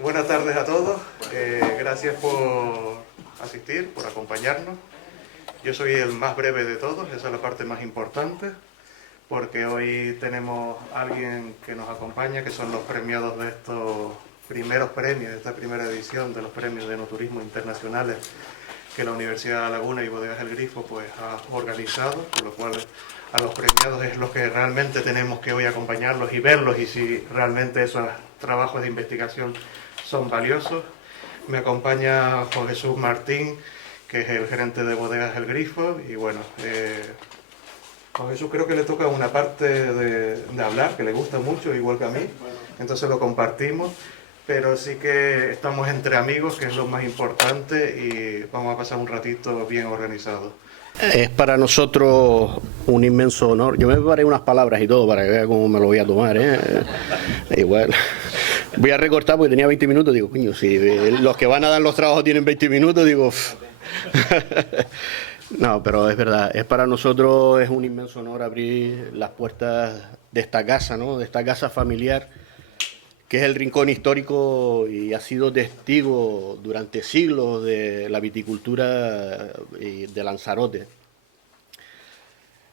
Buenas tardes a todos, gracias por asistir, por acompañarnos. Yo soy el más breve de todos, esa es la parte más importante, porque hoy tenemos a alguien que nos acompaña, que son los premiados de estos primeros premios, de esta primera edición de los premios de Enoturismo internacionales que la Universidad de La Laguna y Bodegas El Grifo pues ha organizado, por lo cual a los premiados es los que realmente tenemos que hoy acompañarlos y verlos, y si realmente esos trabajos de investigación son valiosos. Me acompaña Juan Jesús Martín, que es el gerente de Bodegas El Grifo, y bueno, Juan Jesús creo que le toca una parte de hablar, que le gusta mucho, igual que a mí, entonces lo compartimos, pero sí que estamos entre amigos, que es lo más importante, y vamos a pasar un ratito bien organizado. Es para nosotros un inmenso honor. Yo me preparé unas palabras y todo para que vea cómo me lo voy a tomar, ¿eh? Igual. Voy a recortar porque tenía 20 minutos. Digo, coño, si los que van a dar los trabajos tienen 20 minutos, digo... No, pero es verdad. Es para nosotros es un inmenso honor abrir las puertas de esta casa, ¿no? De esta casa familiar, que es el rincón histórico y ha sido testigo durante siglos de la viticultura de Lanzarote.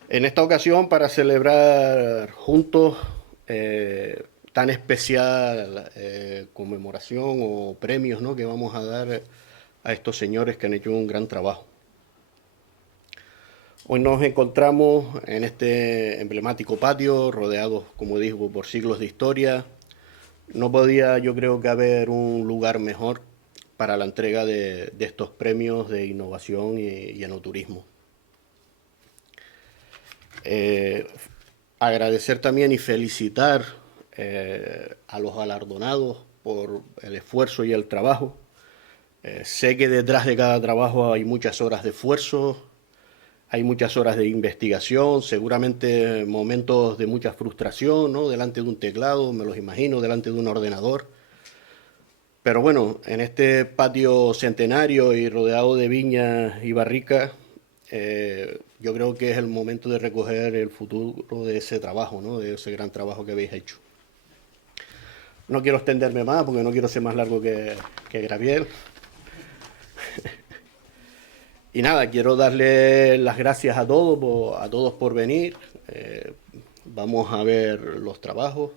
En esta ocasión, para celebrar juntos tan especial conmemoración o premios, ¿no?, que vamos a dar a estos señores que han hecho un gran trabajo. Hoy nos encontramos en este emblemático patio, rodeados, como digo, por siglos de historia. No podía, yo creo, que haber un lugar mejor para la entrega de estos premios de innovación y enoturismo. Agradecer también y felicitar a los galardonados por el esfuerzo y el trabajo. Sé que detrás de cada trabajo hay muchas horas de esfuerzo, hay muchas horas de investigación, seguramente momentos de mucha frustración, ¿no?, delante de un teclado, me los imagino, delante de un ordenador. Pero bueno, en este patio centenario y rodeado de viñas y barricas, yo creo que es el momento de recoger el futuro de ese trabajo, ¿no?, de ese gran trabajo que habéis hecho. No quiero extenderme más porque no quiero ser más largo que Gabriel. Y nada, quiero darle las gracias a todos por venir. Vamos a ver los trabajos.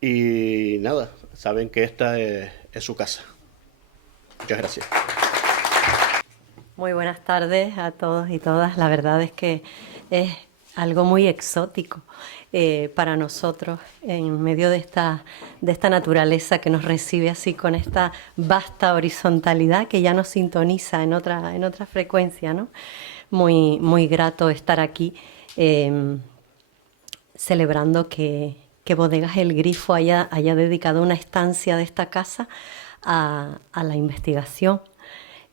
Y nada, saben que esta es su casa. Muchas gracias. Muy buenas tardes a todos y todas. La verdad es que es algo muy exótico para nosotros en medio de esta naturaleza que nos recibe así con esta vasta horizontalidad que ya nos sintoniza en otra frecuencia, ¿no? Muy grato estar aquí celebrando que Bodegas El Grifo haya dedicado una estancia de esta casa a la investigación.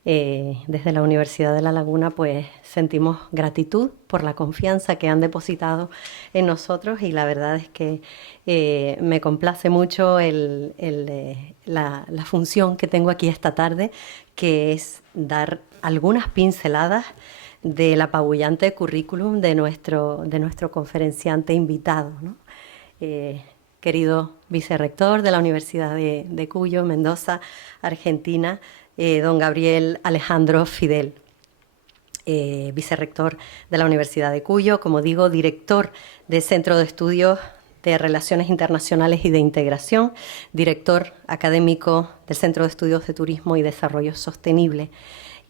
Desde la Universidad de La Laguna pues sentimos gratitud por la confianza que han depositado en nosotros, y la verdad es que me complace mucho la función que tengo aquí esta tarde, que es dar algunas pinceladas del apabullante currículum de nuestro conferenciante invitado, ¿no? Querido vicerrector de la Universidad de Cuyo, Mendoza, Argentina, don Gabriel Alejandro Fidel, vicerrector de la Universidad de Cuyo, como digo, director del Centro de Estudios de Relaciones Internacionales y de Integración, director académico del Centro de Estudios de Turismo y Desarrollo Sostenible.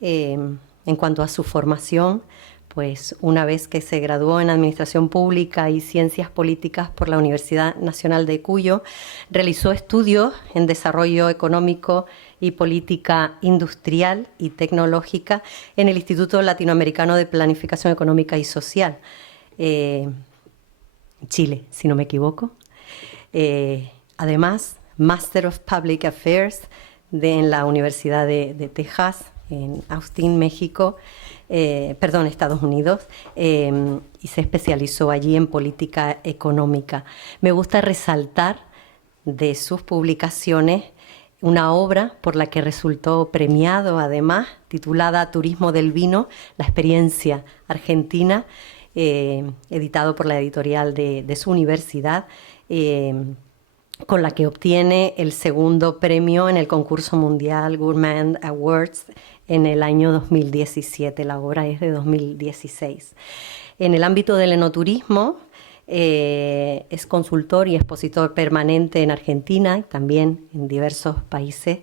En cuanto a su formación, pues una vez que se graduó en Administración Pública y Ciencias Políticas por la Universidad Nacional de Cuyo, realizó estudios en Desarrollo Económico y Política Industrial y Tecnológica en el Instituto Latinoamericano de Planificación Económica y Social, Chile, si no me equivoco. Además, Master of Public Affairs en la Universidad de Texas, en Austin, México, Estados Unidos, y se especializó allí en política económica. Me gusta resaltar de sus publicaciones una obra por la que resultó premiado, además, titulada Turismo del Vino, la experiencia argentina, editado por la editorial de su universidad, con la que obtiene el segundo premio en el concurso mundial Gourmand Awards en el año 2017. La obra es de 2016. En el ámbito del enoturismo, es consultor y expositor permanente en Argentina y también en diversos países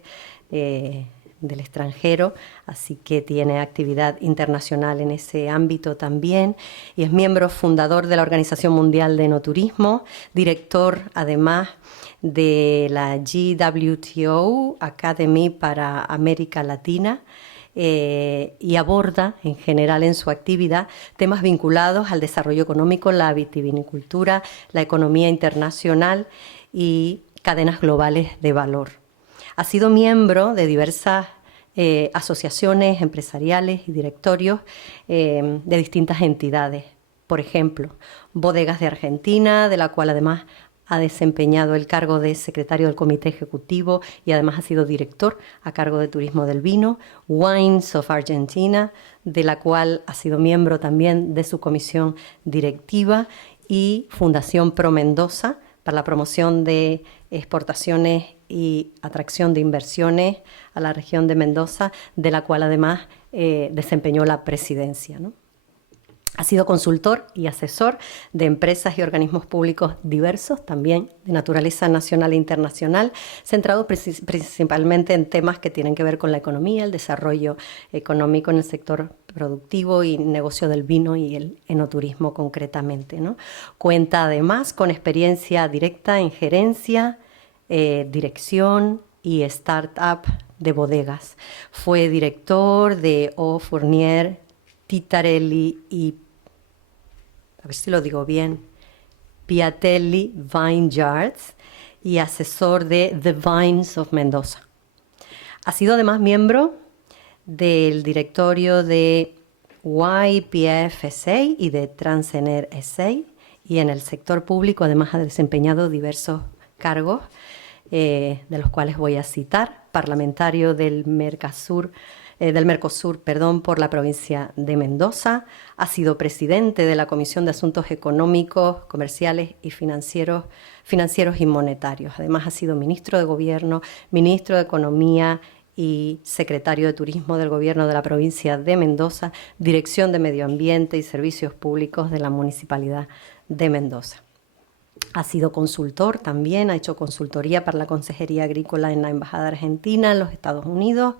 del extranjero, así que tiene actividad internacional en ese ámbito también, y es miembro fundador de la Organización Mundial de Enoturismo, director además de la GWTO Academy para América Latina, y aborda en general en su actividad temas vinculados al desarrollo económico, la vitivinicultura, la economía internacional y cadenas globales de valor. Ha sido miembro de diversas asociaciones empresariales y directorios de distintas entidades. Por ejemplo, Bodegas de Argentina, de la cual además ha desempeñado el cargo de secretario del Comité Ejecutivo y además ha sido director a cargo de Turismo del Vino. Wines of Argentina, de la cual ha sido miembro también de su comisión directiva, y Fundación Pro Mendoza, para la promoción de exportaciones y atracción de inversiones a la región de Mendoza, de la cual además desempeñó la presidencia, ¿no? Ha sido consultor y asesor de empresas y organismos públicos diversos, también de naturaleza nacional e internacional, centrado principalmente en temas que tienen que ver con la economía, el desarrollo económico en el sector productivo y negocio del vino y el enoturismo concretamente, ¿no? Cuenta además con experiencia directa en gerencia, dirección y startup de bodegas. Fue director de O. Fournier, Titarelli y, a ver si lo digo bien, Piatelli Vineyards, y asesor de The Vines of Mendoza. Ha sido además miembro del directorio de YPF SA y de Transener SA, y en el sector público además ha desempeñado diversos cargos, de los cuales voy a citar: parlamentario del Mercosur, por la provincia de Mendoza. Ha sido presidente de la Comisión de Asuntos Económicos, Comerciales y Financieros y Monetarios. Además ha sido ministro de Gobierno, ministro de Economía y secretario de Turismo del Gobierno de la provincia de Mendoza, Dirección de Medio Ambiente y Servicios Públicos de la Municipalidad de Mendoza. Ha sido consultor también, ha hecho consultoría para la Consejería Agrícola en la Embajada Argentina en los Estados Unidos,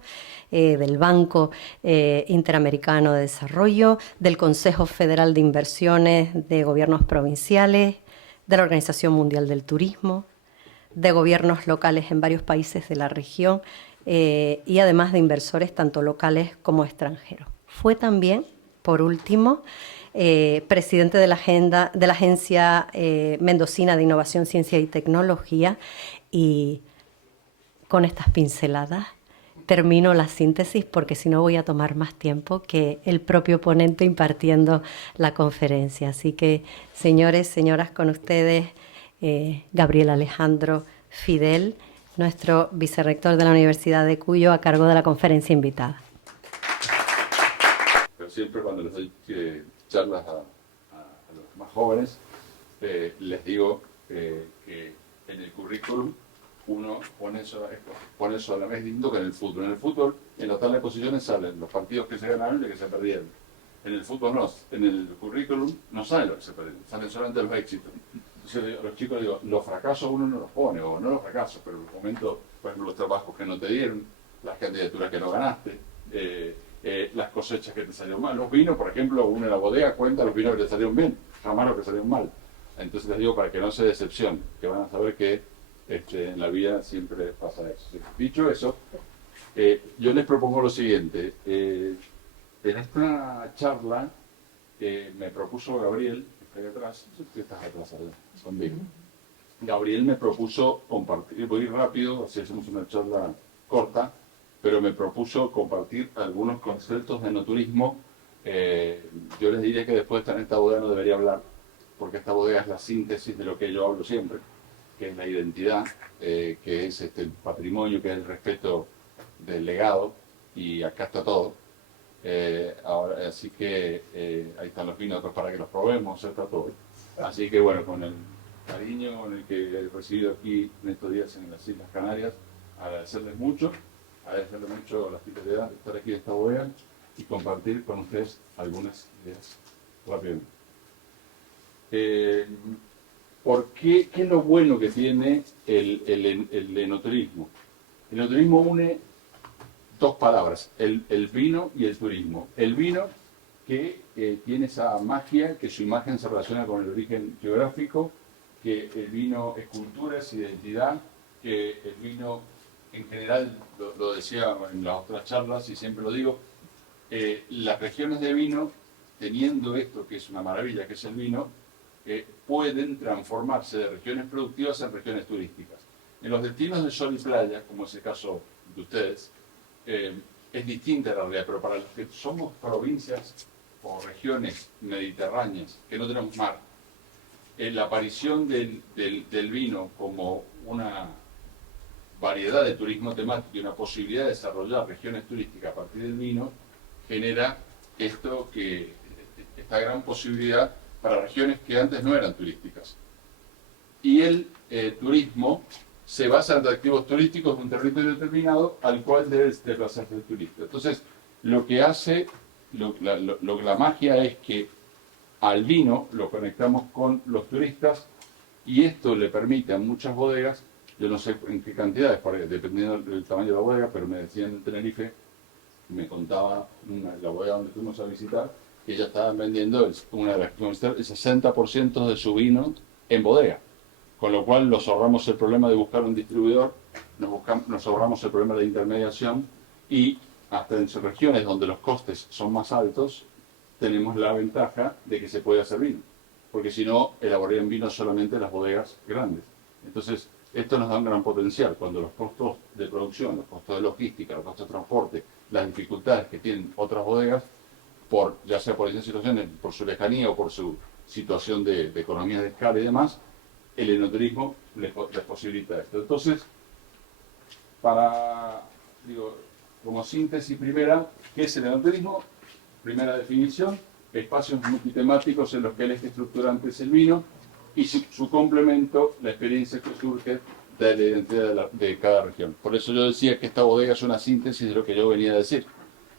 del Banco Interamericano de Desarrollo, del Consejo Federal de Inversiones de Gobiernos Provinciales, de la Organización Mundial del Turismo, de gobiernos locales en varios países de la región, y además de inversores tanto locales como extranjeros. Fue también, por último, presidente de la Agencia Mendocina de Innovación, Ciencia y Tecnología, y con estas pinceladas termino la síntesis, porque si no voy a tomar más tiempo que el propio ponente impartiendo la conferencia. Así que, señores, señoras, con ustedes, Gabriel Alejandro Fidel, nuestro vicerrector de la Universidad de Cuyo, a cargo de la conferencia invitada. Pero siempre cuando les doy charlas a los más jóvenes, les digo que en el currículum uno pone eso a la vez distinto que en el fútbol. En el fútbol, en la tabla de posiciones salen los partidos que se ganaron y los que se perdieron. En el fútbol no, en el currículum no salen los que se perdieron, salen solamente los éxitos. Entonces a los chicos digo, los fracasos uno no los pone, o no los fracasos, pero los momentos, por ejemplo, los trabajos que no te dieron, las candidaturas que no ganaste, las cosechas que te salieron mal. Los vinos, por ejemplo, uno en la bodega cuenta los vinos que te salieron bien, jamás los que salieron mal. Entonces les digo, para que no se decepcionen, que van a saber que en la vida siempre pasa eso. Dicho eso, yo les propongo lo siguiente. En esta charla me propuso Gabriel, que está ahí atrás, tú estás atrás conmigo. Gabriel me propuso compartir, voy rápido, así hacemos una charla corta, pero me propuso compartir algunos conceptos de enoturismo. Yo les diría que después de estar en esta bodega no debería hablar, porque esta bodega es la síntesis de lo que yo hablo siempre, que es la identidad, que es el patrimonio, que es el respeto del legado, y acá está todo. Ahora, así que ahí están los vinos para que los probemos, está todo. Así que bueno, con cariño con el que he recibido aquí en estos días en las Islas Canarias. Agradecerles mucho la hospitalidad de estar aquí en esta bodega y compartir con ustedes algunas ideas rápidamente. ¿Qué es lo bueno que tiene el enoturismo? El enoturismo une dos palabras, el vino y el turismo. El vino que tiene esa magia, que su imagen se relaciona con el origen geográfico, que el vino es cultura, es identidad, que el vino en general, lo decía en las otras charlas y siempre lo digo, las regiones de vino, teniendo esto que es una maravilla, que es el vino, pueden transformarse de regiones productivas en regiones turísticas. En los destinos de sol y playa, como es el caso de ustedes, es distinta la realidad, pero para los que somos provincias o regiones mediterráneas, que no tenemos mar, la aparición del vino como una variedad de turismo temático y una posibilidad de desarrollar regiones turísticas a partir del vino, genera esta gran posibilidad para regiones que antes no eran turísticas. Y el turismo se basa en atractivos turísticos de un territorio determinado al cual debe desplazarse el turista. Entonces, lo que hace, la magia es que al vino lo conectamos con los turistas y esto le permite a muchas bodegas, yo no sé en qué cantidades, dependiendo del tamaño de la bodega, pero me decían en Tenerife, me contaba la bodega donde fuimos a visitar, que ellos estaban vendiendo el 60% de su vino en bodega. Con lo cual nos ahorramos el problema de buscar un distribuidor, nos ahorramos el problema de intermediación y hasta en regiones donde los costes son más altos, tenemos la ventaja de que se puede hacer vino. Porque si no, elaborarían vino solamente las bodegas grandes. Entonces, esto nos da un gran potencial. Cuando los costos de producción, los costos de logística, los costos de transporte, las dificultades que tienen otras bodegas, ya sea por esas situaciones, por su lejanía o por su situación de economía de escala y demás, el enoturismo les posibilita esto. Entonces, como síntesis primera, ¿qué es el enoturismo? Primera definición, espacios multitemáticos en los que el eje estructurante es el vino y su complemento, la experiencia que surge de la identidad de cada región. Por eso yo decía que esta bodega es una síntesis de lo que yo venía a decir.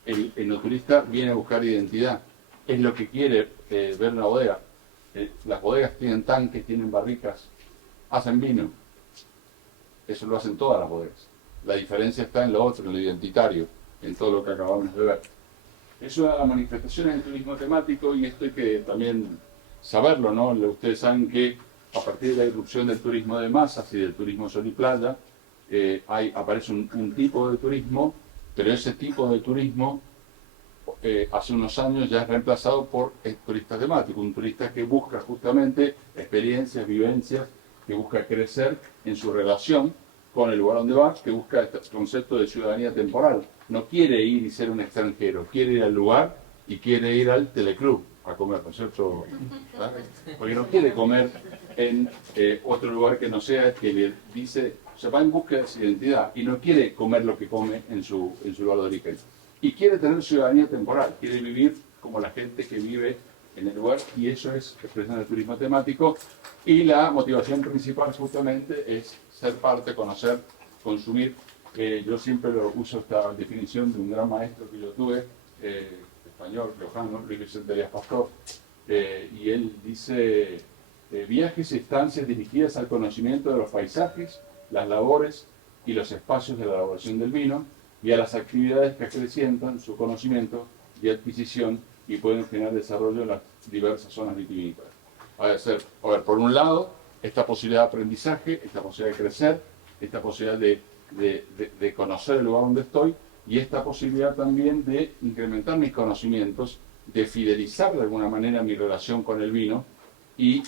El enoturista viene a buscar identidad, es lo que quiere ver una bodega. Las bodegas tienen tanques, tienen barricas, hacen vino. Eso lo hacen todas las bodegas. La diferencia está en lo otro, en lo identitario, en todo lo que acabamos de ver. Es una de las manifestaciones del turismo temático y esto hay que también saberlo, ¿no? Ustedes saben que a partir de la irrupción del turismo de masas y del turismo sol y playa, aparece un tipo de turismo, pero ese tipo de turismo hace unos años ya es reemplazado por turistas temáticos, un turista que busca justamente experiencias, vivencias, que busca crecer en su relación con el lugar donde va, que busca este concepto de ciudadanía temporal. No quiere ir y ser un extranjero, quiere ir al lugar y quiere ir al teleclub a comer, ¿no es cierto? Porque no quiere comer en otro lugar que no sea que le dice, se va en búsqueda de su identidad y no quiere comer lo que come en su lugar de origen. Y quiere tener ciudadanía temporal, quiere vivir como la gente que vive en el lugar y eso es expresión del turismo temático y la motivación principal justamente es ser parte, conocer, consumir. Yo siempre uso esta definición de un gran maestro que yo tuve, español, riojano, Luis Vicente Díaz Pastor, y él dice, viajes y estancias dirigidas al conocimiento de los paisajes, las labores y los espacios de la elaboración del vino y a las actividades que acrecientan su conocimiento y adquisición y pueden generar desarrollo en las diversas zonas vitivinícolas. A ver, por un lado, esta posibilidad de aprendizaje, esta posibilidad de crecer, esta posibilidad de conocer el lugar donde estoy y esta posibilidad también de incrementar mis conocimientos, de fidelizar de alguna manera mi relación con el vino y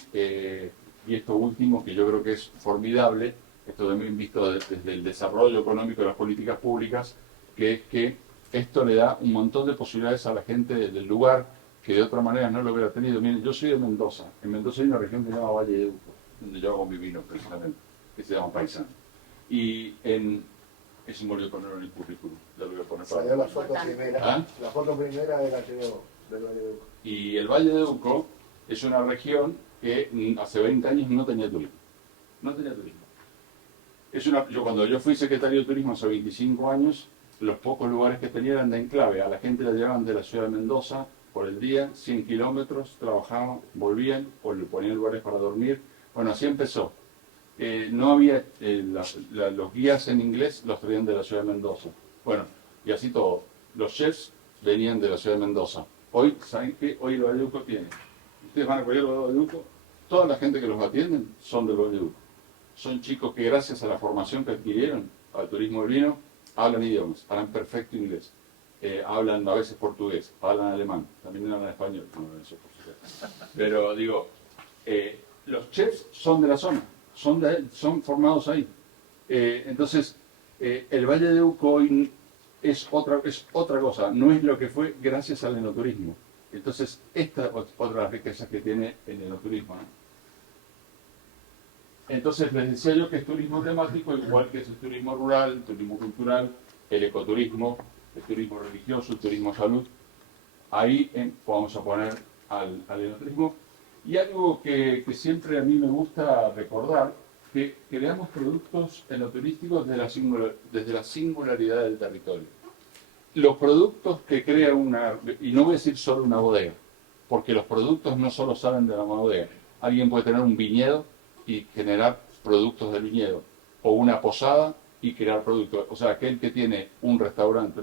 esto último que yo creo que es formidable, esto también visto desde el desarrollo económico de las políticas públicas, que es que esto le da un montón de posibilidades a la gente del lugar que de otra manera no lo hubiera tenido. Miren, yo soy de Mendoza. En Mendoza hay una región que se llama Valle de Uco, donde yo hago mi vino precisamente, que se llama Paisán. Y eso me olvidé ponerlo en el currículum, ya lo voy a poner para... Salió la foto primera, ¿Ah? la foto primera de la que veo del Valle de Uco. Y el Valle de Uco es una región que hace 20 años no tenía turismo. No tenía turismo. Cuando yo fui secretario de turismo hace 25 años, los pocos lugares que tenía eran de enclave. A la gente la llevaban de la ciudad de Mendoza por el día, 100 kilómetros, trabajaban, volvían, o le ponían lugares para dormir. Bueno, así empezó. No había, los guías en inglés los traían de la ciudad de Mendoza. Bueno, y así todo. Los chefs venían de la ciudad de Mendoza. Hoy, ¿saben qué? Hoy el Valledupco tiene. Ustedes van a cualquier lugar de Valledupco, toda la gente que los atienden son del Valledupco. Son chicos que gracias a la formación que adquirieron al turismo del vino, hablan idiomas, hablan perfecto inglés, hablan a veces portugués, hablan alemán, también hablan español, no, eso por supuesto. Pero digo, los chefs son de la zona, son formados ahí. Entonces, el Valle de Uco hoy es otra cosa, no es lo que fue gracias al enoturismo. Entonces, esta es otra de las riquezas que tiene el enoturismo, ¿no? Entonces, les decía yo que es turismo temático, igual que es el turismo rural, el turismo cultural, el ecoturismo, el turismo religioso, el turismo salud. Ahí vamos a poner al enoturismo. Y algo que siempre a mí me gusta recordar, que creamos productos enoturísticos desde la singularidad del territorio. Los productos que crea y no voy a decir solo una bodega, porque los productos no solo salen de la bodega. Alguien puede tener un viñedo y generar productos del viñedo, o una posada y crear productos. O sea, aquel que tiene un restaurante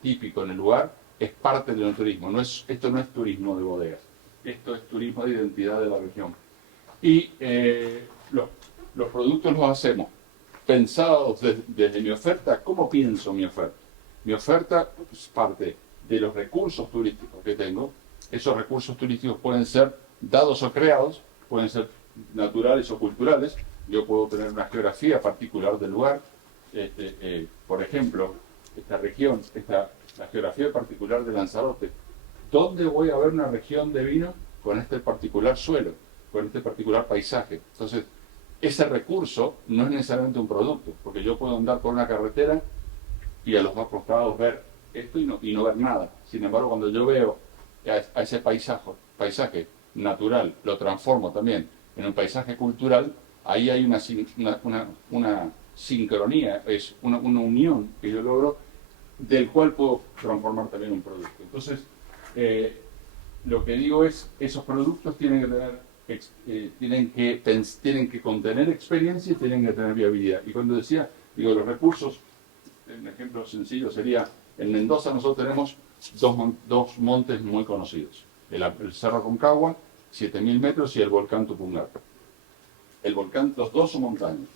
típico en el lugar es parte del turismo. Esto no es turismo de bodegas, esto es turismo de identidad de la región. Y los productos los hacemos pensados desde mi oferta. ¿Cómo pienso mi oferta? Mi oferta es parte de los recursos turísticos que tengo. Esos recursos turísticos pueden ser dados o creados, pueden ser naturales o culturales. Yo puedo tener una geografía particular del lugar. Por ejemplo, esta región, la geografía particular de Lanzarote. ¿Dónde voy a ver una región de vino con este particular suelo, con este particular paisaje? Entonces, ese recurso no es necesariamente un producto, porque yo puedo andar por una carretera y a los dos costados ver esto y no ver nada. Sin embargo, cuando yo veo a ese paisaje natural, lo transformo también en un paisaje cultural, ahí hay una sincronía, es una unión que yo logro, del cual puedo transformar también un producto. Entonces, lo que digo es, esos productos tienen que contener experiencia y tienen que tener viabilidad. Y cuando decía, los recursos, un ejemplo sencillo sería, en Mendoza nosotros tenemos dos montes muy conocidos, el Cerro Aconcagua, 7.000 metros, y el volcán Tupungato. Los dos son montañas,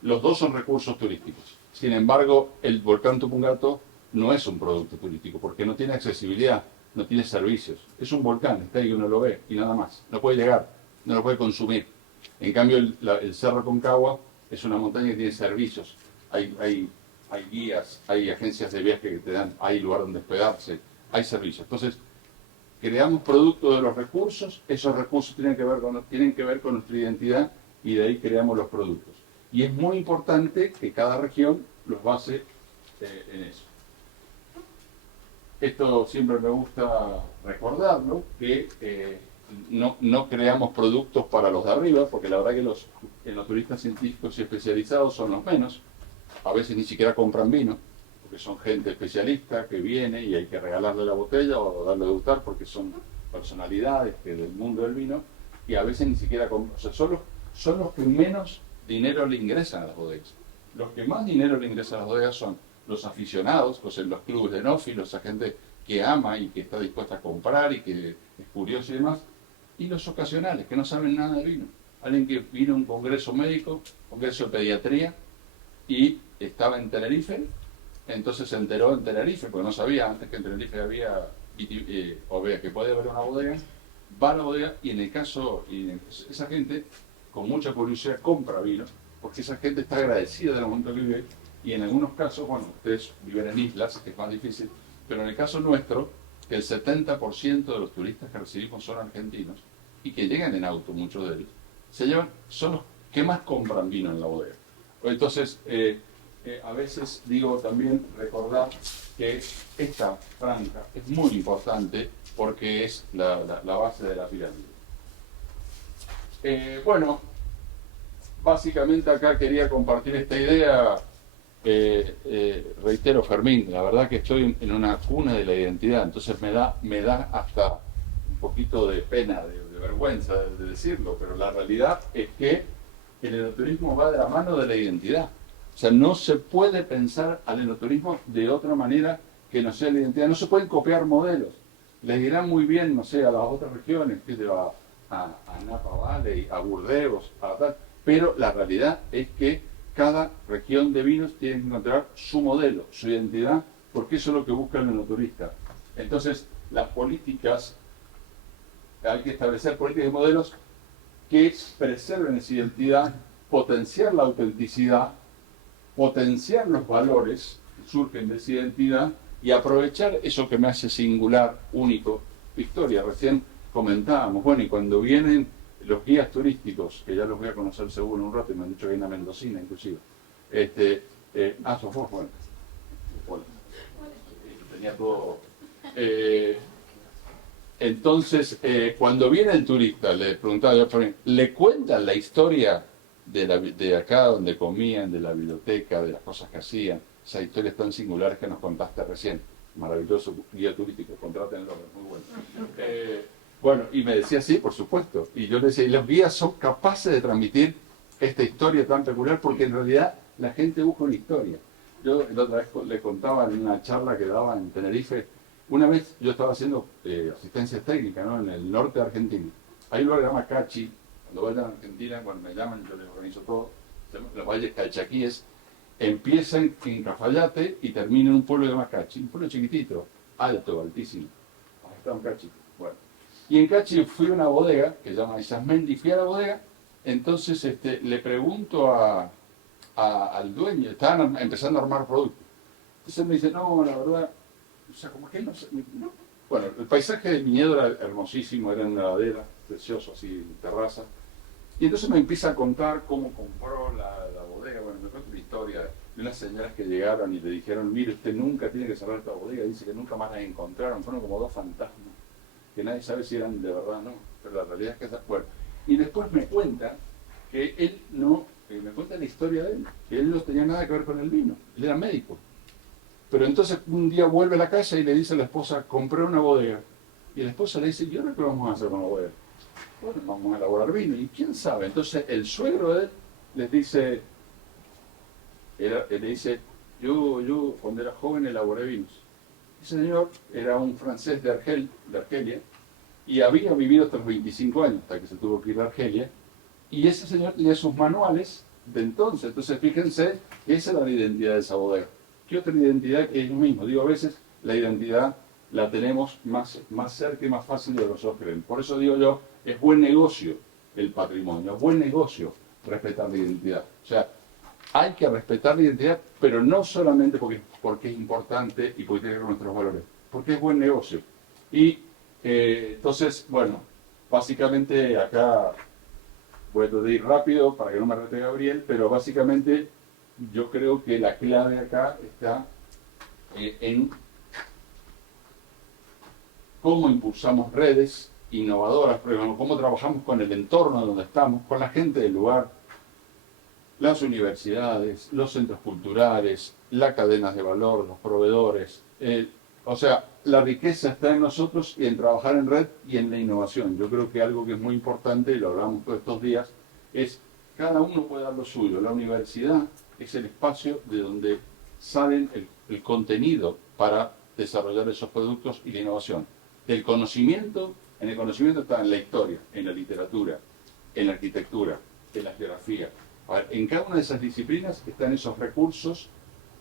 los dos son recursos turísticos. Sin embargo, el volcán Tupungato no es un producto turístico, porque no tiene accesibilidad, no tiene servicios. Es un volcán, está ahí, uno lo ve, y nada más. No puede llegar, no lo puede consumir. En cambio, el Cerro Aconcagua es una montaña que tiene servicios. Hay guías, hay agencias de viaje que te dan, hay lugar donde hospedarse, hay servicios. Entonces, creamos productos de los recursos, esos recursos tienen que ver con nuestra identidad, y de ahí creamos los productos. Y es muy importante que cada región los base en eso. Esto siempre me gusta recordarlo, que no creamos productos para los de arriba, porque la verdad que los turistas científicos y especializados son los menos. A veces ni siquiera compran vino, porque son gente especialista que viene y hay que regalarle la botella o darle a degustar, porque son personalidades del mundo del vino, y a veces ni siquiera compran. O sea, son los que menos dinero le ingresan a las bodegas. Los que más dinero le ingresan a las bodegas son los aficionados, en los clubes de enófilos, esa gente que ama y que está dispuesta a comprar y que es curioso y demás, y los ocasionales, que no saben nada de vino. Alguien que vino a un congreso médico, congreso de pediatría, y estaba en Tenerife, entonces se enteró en Tenerife, porque no sabía antes que en Tenerife había que podía haber una bodega, va a la bodega, y en el caso, esa gente con mucha curiosidad compra vino, porque esa gente está agradecida del momento que vive, y en algunos casos, bueno, ustedes viven en islas, que es más difícil, pero en el caso nuestro, el 70% de los turistas que recibimos son argentinos, y que llegan en auto, muchos de ellos, son los que más compran vino en la bodega. Entonces, a veces digo también recordar que esta franja es muy importante porque es la base de la pirámide. Bueno, básicamente acá quería compartir esta idea. Reitero, Fermín, la verdad que estoy en una cuna de la identidad, entonces me da hasta un poquito de pena, de vergüenza de decirlo, pero la realidad es que el enoturismo va de la mano de la identidad. O sea, no se puede pensar al enoturismo de otra manera que no sea la identidad. No se pueden copiar modelos. Les dirán muy bien, no sé, a las otras regiones, que a Napa Valley, a Burdeos, a tal, pero la realidad es que cada región de vinos tiene que encontrar su modelo, su identidad, porque eso es lo que busca el enoturista. Entonces, las políticas, hay que establecer políticas y modelos que preserven esa identidad, potenciar la autenticidad, potenciar los valores que surgen de esa identidad y aprovechar eso que me hace singular, único. Victoria, recién comentábamos, bueno, y cuando vienen los guías turísticos, que ya los voy a conocer seguro en un rato, y me han dicho que hay una mendocina inclusive. Sos vos, bueno. Hola. Tenía todo. Entonces, cuando viene el turista, le preguntaba yo, ¿le cuentan la historia de acá donde comían, de la biblioteca, de las cosas que hacían? Esas historias tan singulares que nos contaste recién. Maravilloso guía turístico, contrátenlo, es muy bueno. Bueno, y me decía, sí, por supuesto. Y yo le decía, y los guías son capaces de transmitir esta historia tan peculiar, porque en realidad la gente busca una historia. Yo la otra vez le contaba en una charla que daba en Tenerife, una vez yo estaba haciendo asistencia técnica, ¿no?, en el norte de Argentina. Hay un lugar que se llama Cachi. Cuando vayan a Argentina, cuando me llaman, yo les organizo todo. Los valles calchaquíes empiezan en Cafayate y terminan en un pueblo que se llama Cachi. Un pueblo chiquitito, alto, altísimo. Ahí está un Cachi. Bueno. Y en Cachi fui a una bodega que se llama Isasmendi, fui a la bodega, entonces le pregunto al dueño, estaban empezando a armar productos. Entonces me dice, no, la verdad, o sea, como que no sé. No. Bueno, el paisaje del viñedo era hermosísimo, era una ladera, precioso, así, terraza. Y entonces me empieza a contar cómo compró la bodega. Bueno, me cuenta una historia de unas señoras que llegaron y le dijeron, mire, usted nunca tiene que cerrar esta bodega. Dice que nunca más la encontraron, fueron como dos fantasmas, que nadie sabe si eran de verdad o no, pero la realidad es que bueno. Y después me cuenta que él no, me cuenta la historia de él, que él no tenía nada que ver con el vino, él era médico. Pero entonces un día vuelve a la casa y le dice a la esposa, compré una bodega. Y la esposa le dice, ¿y ahora qué vamos a hacer con la bodega? Bueno, vamos a elaborar vino, y quién sabe. Entonces el suegro de él les dice, le dice, yo cuando era joven elaboré vinos. Ese señor era un francés de Argelia, y había vivido hasta los 25 años, hasta que se tuvo que ir a Argelia, y ese señor tenía sus manuales de entonces. Entonces fíjense, esa era la identidad de esa bodega. ¿Qué otra identidad que ellos mismos? Digo, a veces la identidad la tenemos más cerca y más fácil de lo que nosotros creen. Por eso digo yo, es buen negocio el patrimonio, es buen negocio respetar la identidad. O sea, hay que respetar la identidad, pero no solamente porque es importante y porque tiene que ver con nuestros valores, porque es buen negocio. Y entonces, bueno, básicamente acá voy a tratar de ir rápido para que no me rete Gabriel, pero básicamente yo creo que la clave acá está en cómo impulsamos redes innovadoras, cómo trabajamos con el entorno donde estamos, con la gente del lugar, las universidades, los centros culturales, las cadenas de valor, los proveedores. O sea, la riqueza está en nosotros y en trabajar en red y en la innovación. Yo creo que algo que es muy importante, y lo hablamos todos estos días, es cada uno puede dar lo suyo. La universidad es el espacio de donde salen el contenido para desarrollar esos productos y la innovación. Del conocimiento, en el conocimiento está en la historia, en la literatura, en la arquitectura, en la geografía. A ver, en cada una de esas disciplinas están esos recursos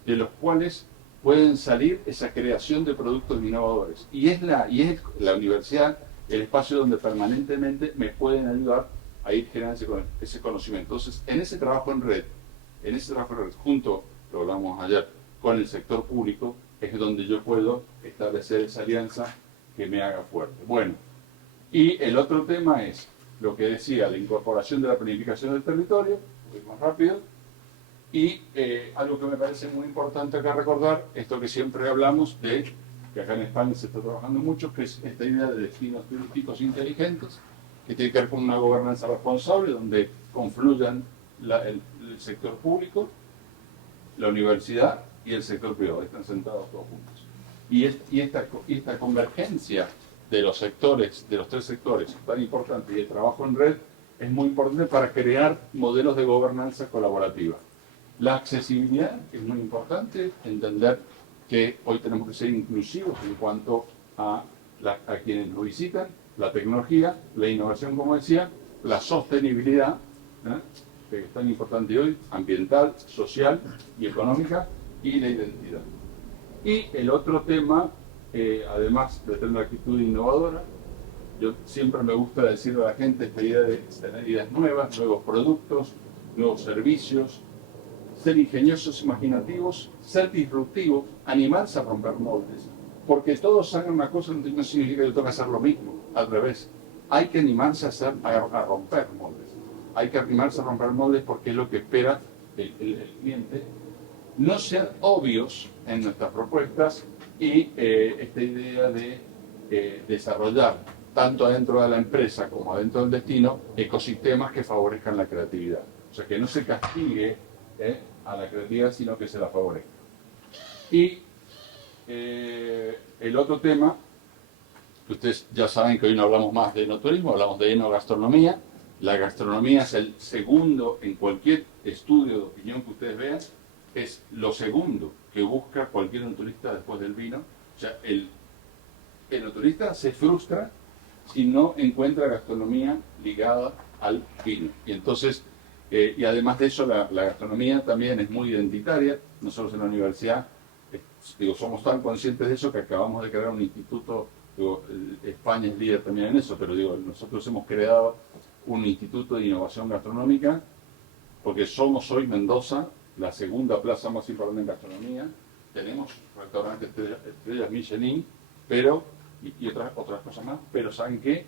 de los cuales pueden salir esa creación de productos innovadores. Y es la universidad el espacio donde permanentemente me pueden ayudar a ir generando ese conocimiento. Entonces, en ese trabajo en red, junto, lo hablamos ayer, con el sector público, es donde yo puedo establecer esa alianza que me haga fuerte. Bueno, y el otro tema es lo que decía, la incorporación de la planificación del territorio, voy más rápido, y algo que me parece muy importante acá recordar, esto que siempre hablamos de, que acá en España se está trabajando mucho, que es esta idea de destinos turísticos inteligentes, que tiene que ver con una gobernanza responsable donde confluyan el sector público, la universidad y el sector privado, están sentados todos juntos. Y esta convergencia de los sectores, de los tres sectores tan importantes y el trabajo en red es muy importante para crear modelos de gobernanza colaborativa. La accesibilidad es muy importante, entender que hoy tenemos que ser inclusivos en cuanto a quienes nos visitan, la tecnología, la innovación, como decía, la sostenibilidad, que es tan importante hoy, ambiental, social y económica, y la identidad. Y el otro tema, además de tener una actitud innovadora, yo siempre me gusta decirle a la gente esta idea de tener ideas nuevas, nuevos productos, nuevos servicios, ser ingeniosos, imaginativos, ser disruptivos, animarse a romper moldes. Porque todos hagan una cosa no significa que yo tenga que hacer lo mismo, al revés. Hay que animarse a romper moldes. Hay que animarse a romper moldes porque es lo que espera el cliente. No ser obvios en nuestras propuestas y esta idea de desarrollar, tanto adentro de la empresa como adentro del destino, ecosistemas que favorezcan la creatividad. O sea, que no se castigue a la creatividad, sino que se la favorezca. Y el otro tema, que ustedes ya saben que hoy no hablamos más de enoturismo, hablamos de enogastronomía. La gastronomía es el segundo, en cualquier estudio de opinión que ustedes vean, es lo segundo que busca cualquier enoturista después del vino. O sea, el enoturista se frustra si no encuentra gastronomía ligada al vino. Y entonces, y además de eso, la gastronomía también es muy identitaria. Nosotros en la universidad, somos tan conscientes de eso que acabamos de crear un instituto. España es líder también en eso, pero nosotros hemos creado un instituto de innovación gastronómica porque somos hoy Mendoza la segunda plaza más importante en gastronomía. Tenemos restaurantes estrellas Michelin, pero y otras cosas más, pero ¿saben qué?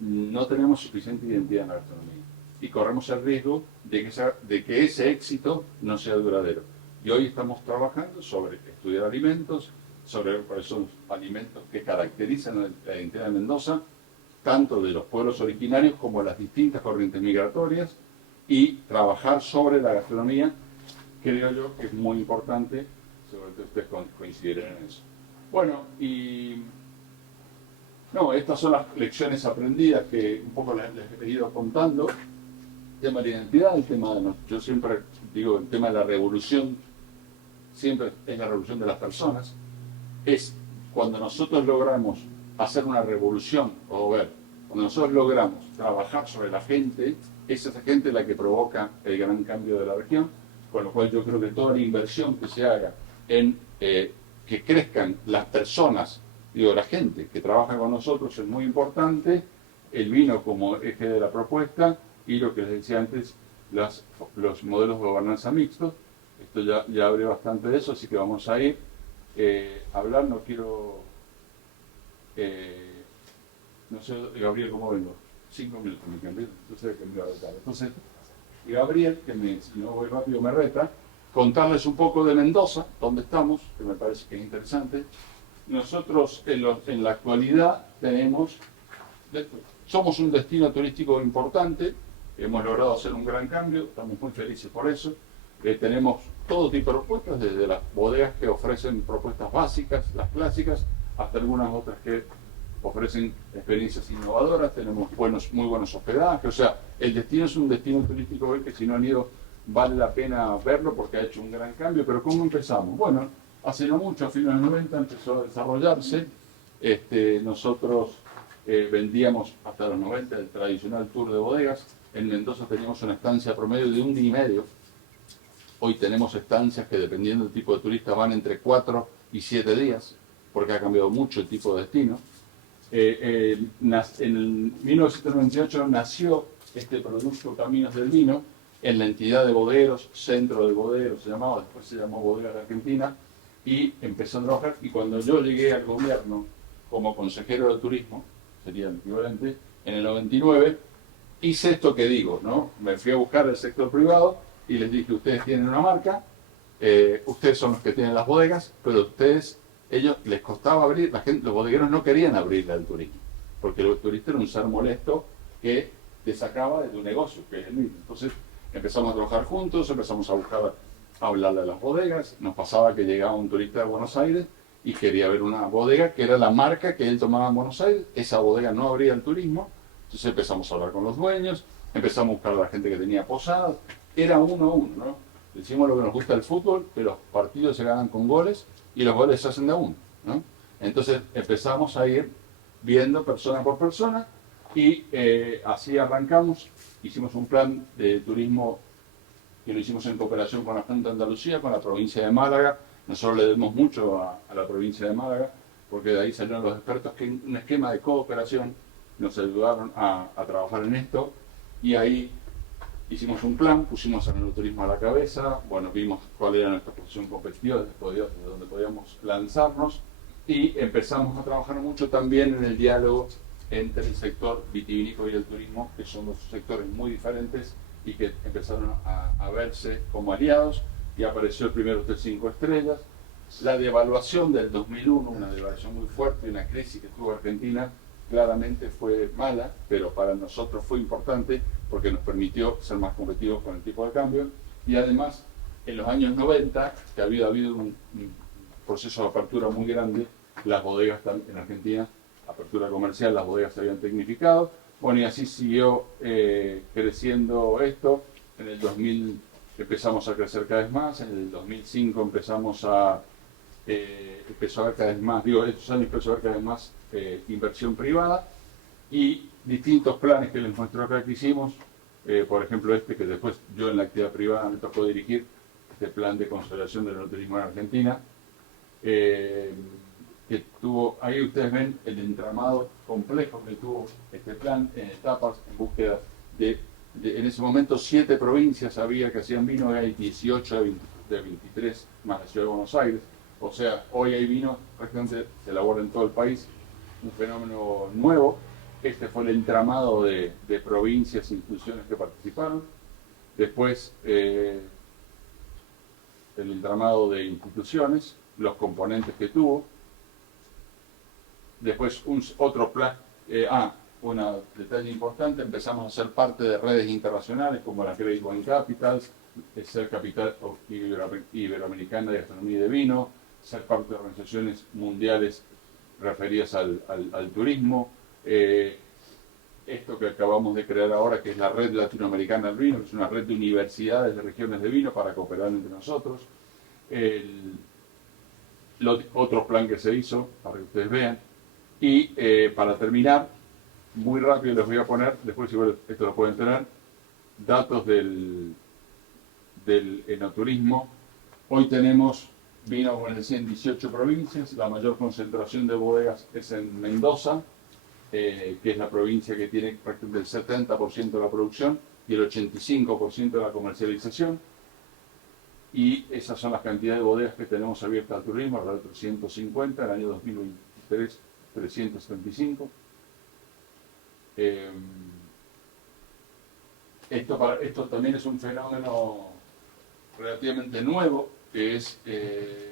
No tenemos suficiente identidad en la gastronomía y corremos el riesgo de que ese éxito no sea duradero. Y hoy estamos trabajando sobre estudiar alimentos, sobre cuáles son los alimentos que caracterizan la identidad de Mendoza, tanto de los pueblos originarios como las distintas corrientes migratorias, y trabajar sobre la gastronomía, creo yo que es muy importante, sobre todo ustedes coincidirán en eso. Bueno, estas son las lecciones aprendidas que un poco les he ido contando. El tema de la identidad, yo siempre digo, el tema de la revolución, siempre es la revolución de las personas. Es cuando nosotros logramos hacer una revolución, cuando nosotros logramos trabajar sobre la gente, es esa gente la que provoca el gran cambio de la región, con lo cual yo creo que toda la inversión que se haga en que crezcan las personas, la gente que trabaja con nosotros es muy importante, el vino como eje de la propuesta y lo que les decía antes, los modelos de gobernanza mixtos. Esto ya hablé bastante de eso, así que vamos a ir a hablar. No quiero, no sé, Gabriel, ¿cómo vengo? 5 minutos me cambié, entonces que me iba a retar. Entonces, Gabriel, si no voy rápido me reta, contarles un poco de Mendoza, donde estamos, que me parece que es interesante. Nosotros en la actualidad somos un destino turístico importante, hemos logrado hacer un gran cambio, estamos muy felices por eso. Tenemos todo tipo de propuestas, desde las bodegas que ofrecen propuestas básicas, las clásicas, hasta algunas otras que ofrecen experiencias innovadoras, tenemos muy buenos hospedajes. O sea, el destino es un destino turístico hoy que si no han ido vale la pena verlo porque ha hecho un gran cambio. Pero ¿cómo empezamos? Bueno, hace no mucho, a fines de los 90 empezó a desarrollarse. Nosotros vendíamos hasta los 90 el tradicional tour de bodegas. En Mendoza teníamos una estancia promedio de 1 día y medio. Hoy tenemos estancias que, dependiendo del tipo de turista, van entre 4 y 7 días, porque ha cambiado mucho el tipo de destino. En 1998 nació este producto Caminos del Vino en la entidad de bodegueros, Centro de Bodegueros se llamaba, después se llamó Bodegas de Argentina, y empezó a trabajar. Y cuando yo llegué al gobierno como consejero de turismo, sería el equivalente, en el 99, hice esto que digo, ¿no? Me fui a buscar el sector privado y les dije, ustedes tienen una marca, ustedes son los que tienen las bodegas, pero ellos les costaba abrir, los bodegueros no querían abrirle al turismo, porque el turista era un ser molesto que te sacaba de tu negocio, que es el mismo. Entonces empezamos a trabajar juntos, empezamos a buscar, a hablarle a las bodegas. Nos pasaba que llegaba un turista de Buenos Aires y quería ver una bodega que era la marca que él tomaba en Buenos Aires. Esa bodega no abría el turismo, entonces empezamos a hablar con los dueños, empezamos a buscar a la gente que tenía posadas. Era uno a uno, ¿no? Decimos lo que nos gusta el fútbol, que los partidos se ganan con goles y los goles se hacen de a uno, ¿no? Entonces empezamos a ir viendo persona por persona y así arrancamos. Hicimos un plan de turismo que lo hicimos en cooperación con la Junta de Andalucía, con la provincia de Málaga. Nosotros le debemos mucho a la provincia de Málaga, porque de ahí salieron los expertos que en un esquema de cooperación nos ayudaron a trabajar en esto, y ahí hicimos un plan, pusimos el enoturismo a la cabeza, bueno, vimos cuál era nuestra posición competitiva, desde dónde podíamos lanzarnos, y empezamos a trabajar mucho también en el diálogo entre el sector vitivinícola y el turismo, que son dos sectores muy diferentes y que empezaron a verse como aliados, y apareció el primer Hotel 5 Estrellas. La devaluación del 2001, una devaluación muy fuerte, una crisis que tuvo Argentina, claramente fue mala, pero para nosotros fue importante porque nos permitió ser más competitivos con el tipo de cambio. Y además, en los años 90, que había habido un proceso de apertura muy grande, las bodegas en Argentina, apertura comercial, las bodegas se habían tecnificado. Bueno, y así siguió creciendo esto. En el 2000 empezamos a crecer cada vez más, en el 2005 empezó a haber cada vez más, estos años empezó a haber cada vez más inversión privada, y distintos planes que les muestro acá que hicimos, por ejemplo que después yo en la actividad privada me tocó dirigir, este plan de consolidación del enoturismo en Argentina, que tuvo, ahí ustedes ven el entramado complejo que tuvo este plan en etapas, en búsqueda en ese momento 7 provincias había que hacían vino, hoy hay 18 de 23 más la ciudad de Buenos Aires. O sea, hoy hay vino, prácticamente se elabora en todo el país, un fenómeno nuevo. Este fue el entramado de provincias e instituciones que participaron. Después, el entramado de instituciones, los componentes que tuvo. Después, otro plan. Un detalle importante, empezamos a ser parte de redes internacionales como la Credit Wine Capitals, ser capital iberoamericana de gastronomía y de vino, ser parte de organizaciones mundiales referidas al turismo. Esto que acabamos de crear ahora, que es la Red Latinoamericana del Vino, que es una red de universidades de regiones de vino para cooperar entre nosotros. Otro plan que se hizo, para que ustedes vean. Y para terminar, muy rápido les voy a poner, después igual esto lo pueden tener, datos del enoturismo. Hoy tenemos vino, como les decía, en 18 provincias. La mayor concentración de bodegas es en Mendoza, que es la provincia que tiene prácticamente el 70% de la producción y el 85% de la comercialización. Y esas son las cantidades de bodegas que tenemos abiertas al turismo, alrededor de 350, en el año 2023 375. Esto también es un fenómeno relativamente nuevo, que es... ¿Qué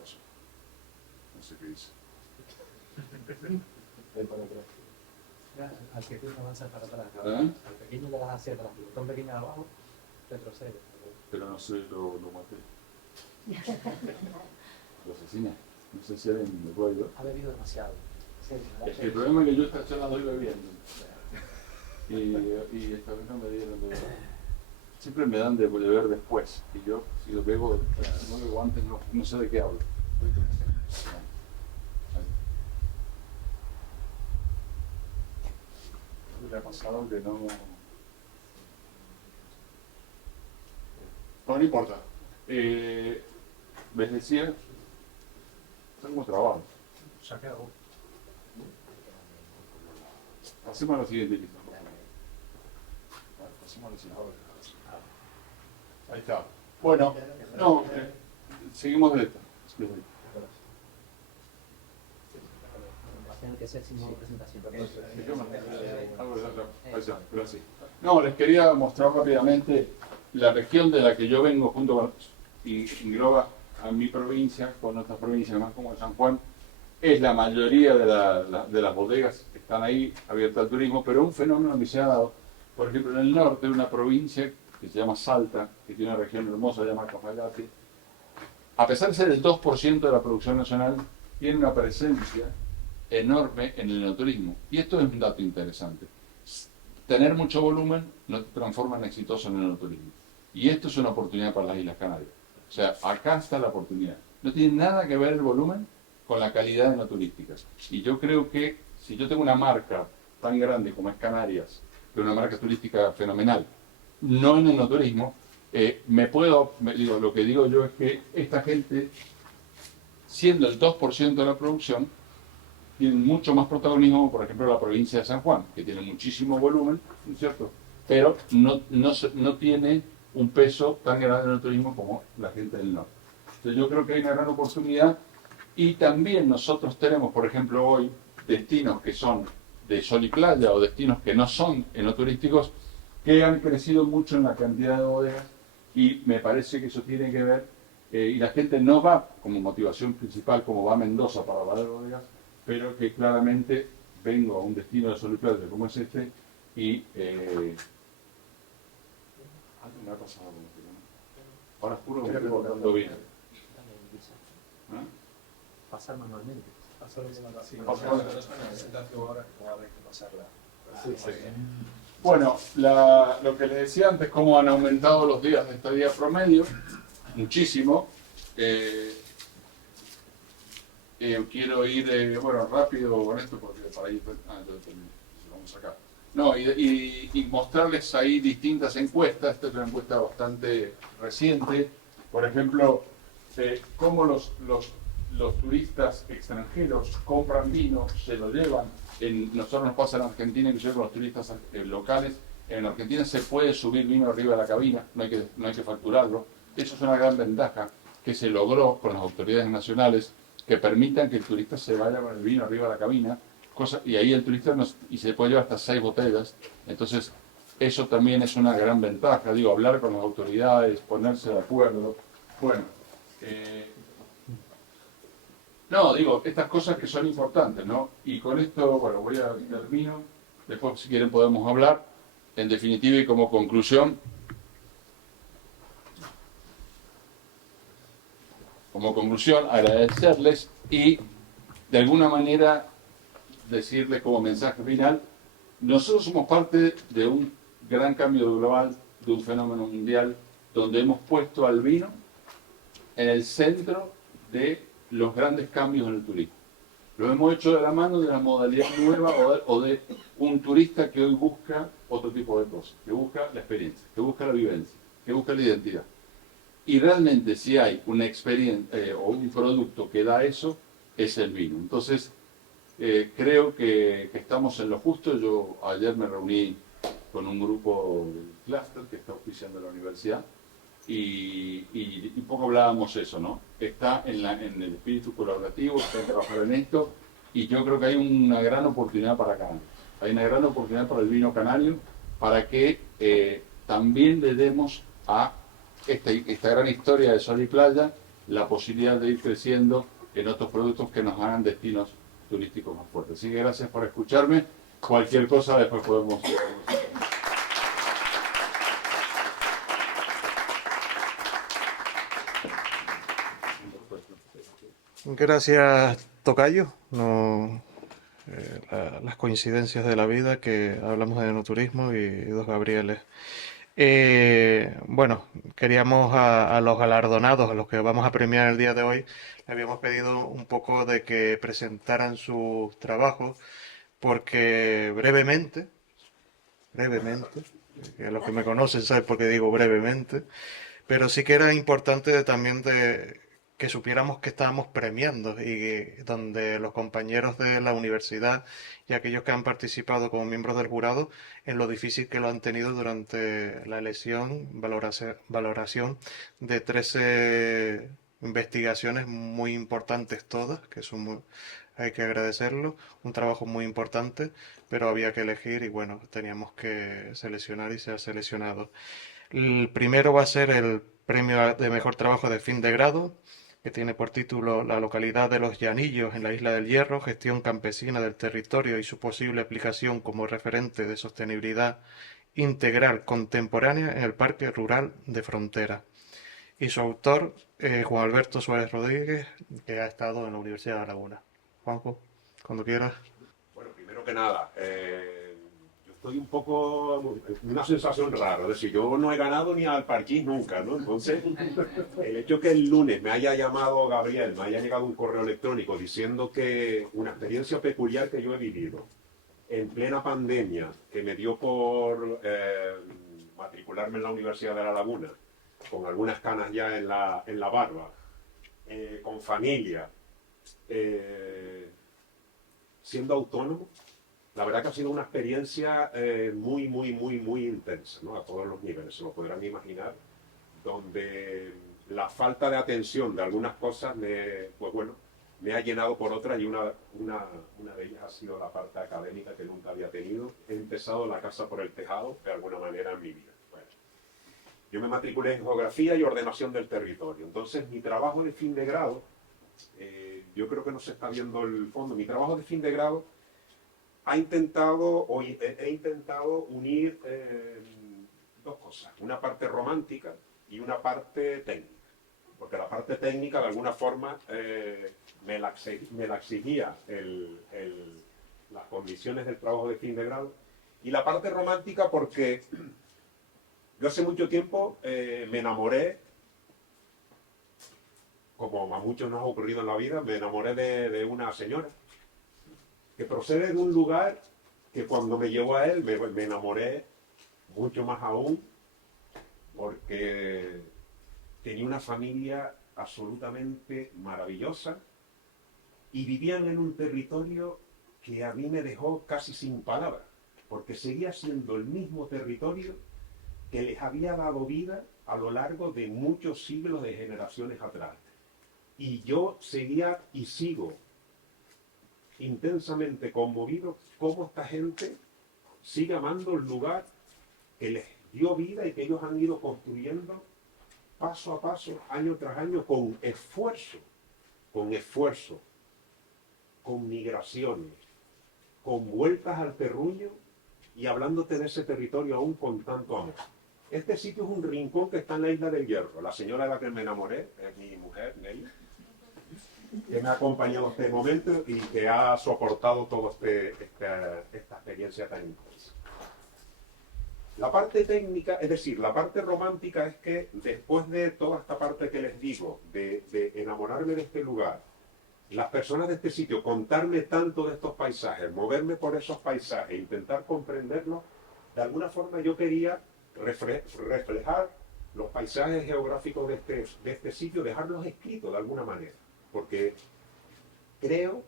pasó? No sé qué dice. Al que tú avanzas para atrás, ¿Eh? al pequeño le das hacia atrás, el botón pequeño de abajo, retrocede. Pero no sé, lo maté. Lo asesiné. No sé si alguien me puede ayudar. Ha bebido demasiado. Es que el problema es que yo esta charla doy bebiendo. Y esta vez no me dieron de beber. Siempre me dan de beber después. Y yo, si lo bebo, no bebo antes, no sé de qué hablo. Le ha pasado que no... No importa. Les decía, tengo trabajo. Se ha quedado. Pasemos a la siguiente lista. Pasemos a la siguiente. Ahí está. Bueno, no, seguimos de esta. Tiene que ser sin presentación. Gracias. No, les quería mostrar rápidamente la región de la que yo vengo junto con y engloba a mi provincia con otras provincias más como San Juan. es la mayoría de las bodegas que están ahí abiertas al turismo, pero un fenómeno que se ha dado, por ejemplo, en el norte, una provincia que se llama Salta, que tiene una región hermosa llamada Cafayate, a pesar de ser el 2% de la producción nacional, tiene una presencia enorme en el enoturismo. Y esto es un dato interesante. Tener mucho volumen no te transforma en exitoso en el enoturismo. Y esto es una oportunidad para las Islas Canarias. O sea, acá está la oportunidad. No tiene nada que ver el volumen con la calidad enoturística. Y yo creo que si yo tengo una marca tan grande como es Canarias, que es una marca turística fenomenal, no en enoturismo, lo que digo yo es que esta gente, siendo el 2% de la producción, tienen mucho más protagonismo, por ejemplo, la provincia de San Juan, que tiene muchísimo volumen, ¿no es cierto? Pero no tiene un peso tan grande en el turismo como la gente del norte. Entonces yo creo que hay una gran oportunidad y también nosotros tenemos, por ejemplo, hoy destinos que son de sol y playa o destinos que no son enoturísticos que han crecido mucho en la cantidad de bodegas y me parece que eso tiene que ver, y la gente no va como motivación principal como va a Mendoza para hablar de bodegas, pero que claramente vengo a un destino de sol y playa como es este y antes me ha pasado como que no. Ahora juro que me estoy portando bien. ¿Ah? Pasar manualmente. Pasar Sí, Pasar- no es una presentación ahora, como habrá que pasarla. Bueno, lo que les decía antes, cómo han aumentado los días de estadía promedio, muchísimo. Quiero ir, rápido con esto porque para ir... entonces termino. Vamos acá. No, y mostrarles ahí distintas encuestas. Esta es una encuesta bastante reciente. Por ejemplo, cómo los turistas extranjeros compran vino, se lo llevan. Nosotros nos pasa en Argentina, inclusive con los turistas locales. En Argentina se puede subir vino arriba de la cabina, no hay que facturarlo. Eso es una gran ventaja que se logró con las autoridades nacionales, que permitan que el turista se vaya con el vino arriba de la cabina, y ahí el turista y se puede llevar hasta 6 botellas. Entonces, eso también es una gran ventaja, hablar con las autoridades, ponerse de acuerdo. Bueno, estas cosas que son importantes, ¿no? Y con esto, termino. Después, si quieren, podemos hablar. En definitiva y como conclusión, agradecerles y, de alguna manera, decirles como mensaje final, nosotros somos parte de un gran cambio global, de un fenómeno mundial, donde hemos puesto al vino en el centro de los grandes cambios en el turismo. Lo hemos hecho de la mano de una modalidad nueva o de un turista que hoy busca otro tipo de cosas, que busca la experiencia, que busca la vivencia, que busca la identidad. Y realmente si hay una experiencia o un producto que da eso, es el vino. Entonces, creo que estamos en lo justo. Yo ayer me reuní con un grupo del clúster que está auspiciando la universidad y un poco hablábamos eso, ¿no? Está en el espíritu colaborativo, está en trabajar en esto y yo creo que hay una gran oportunidad para Canarias. Hay una gran oportunidad para el vino canario para que también le demos a esta gran historia de sol y playa la posibilidad de ir creciendo en otros productos que nos hagan destinos turísticos más fuertes. Así que gracias por escucharme. Cualquier cosa después podemos... Gracias, Tocayo. No, las coincidencias de la vida que hablamos de enoturismo y dos Gabrieles. Queríamos a los galardonados, a los que vamos a premiar el día de hoy, le habíamos pedido un poco de que presentaran sus trabajos, porque brevemente, que los que me conocen saben por qué digo brevemente, pero sí que era importante también de que supiéramos que estábamos premiando y donde los compañeros de la universidad y aquellos que han participado como miembros del jurado en lo difícil que lo han tenido durante la elección, valoración de 13 investigaciones muy importantes todas, que son hay que agradecerlo, un trabajo muy importante, pero había que elegir y bueno, teníamos que seleccionar y ser seleccionados. El primero va a ser el premio de mejor trabajo de fin de grado que tiene por título La localidad de Los Llanillos en la Isla del Hierro, gestión campesina del territorio y su posible aplicación como referente de sostenibilidad integral contemporánea en el Parque Rural de Frontera. Y su autor, Juan Alberto Suárez Rodríguez, que ha estado en la Universidad de La Laguna. Juanjo, cuando quieras. Bueno, primero que nada, yo estoy un poco, una sensación rara, es decir, yo no he ganado ni al parquís nunca, ¿no? Entonces, el hecho que el lunes me haya llamado Gabriel, me haya llegado un correo electrónico diciendo que una experiencia peculiar que yo he vivido en plena pandemia, que me dio por matricularme en la Universidad de La Laguna, con algunas canas ya en la barba, con familia, siendo autónomo, la verdad que ha sido una experiencia muy, muy, muy, muy intensa, ¿no? A todos los niveles, se lo podrán imaginar, donde la falta de atención de algunas cosas me ha llenado por otras, y una de ellas ha sido la parte académica que nunca había tenido. He empezado la casa por el tejado de alguna manera en mi vida. Bueno, yo me matriculé en Geografía y Ordenación del Territorio, entonces mi trabajo de fin de grado, yo creo que no se está viendo el fondo, mi trabajo de fin de grado he intentado unir dos cosas, una parte romántica y una parte técnica, porque la parte técnica de alguna forma me la exigía las condiciones del trabajo de fin de grado, y la parte romántica porque yo hace mucho tiempo me enamoré, como a muchos nos ha ocurrido en la vida, me enamoré de una señora que procede de un lugar que cuando me llevó a él me enamoré mucho más aún, porque tenía una familia absolutamente maravillosa y vivían en un territorio que a mí me dejó casi sin palabras, porque seguía siendo el mismo territorio que les había dado vida a lo largo de muchos siglos de generaciones atrás. Y yo seguía y sigo intensamente conmovido cómo esta gente sigue amando el lugar que les dio vida y que ellos han ido construyendo paso a paso, año tras año, con esfuerzo, con migraciones, con vueltas al terruño y hablándote de ese territorio aún con tanto amor. Este sitio es un rincón que está en la Isla del Hierro. La señora de la que me enamoré es mi mujer, Nelly, que me ha acompañado este momento y que ha soportado toda esta experiencia tan intensa. La parte técnica, es decir, la parte romántica es que después de toda esta parte que les digo, de enamorarme de este lugar, las personas de este sitio, contarme tanto de estos paisajes, moverme por esos paisajes, intentar comprenderlos, de alguna forma yo quería reflejar los paisajes geográficos de este sitio, dejarlos escritos de alguna manera, porque creo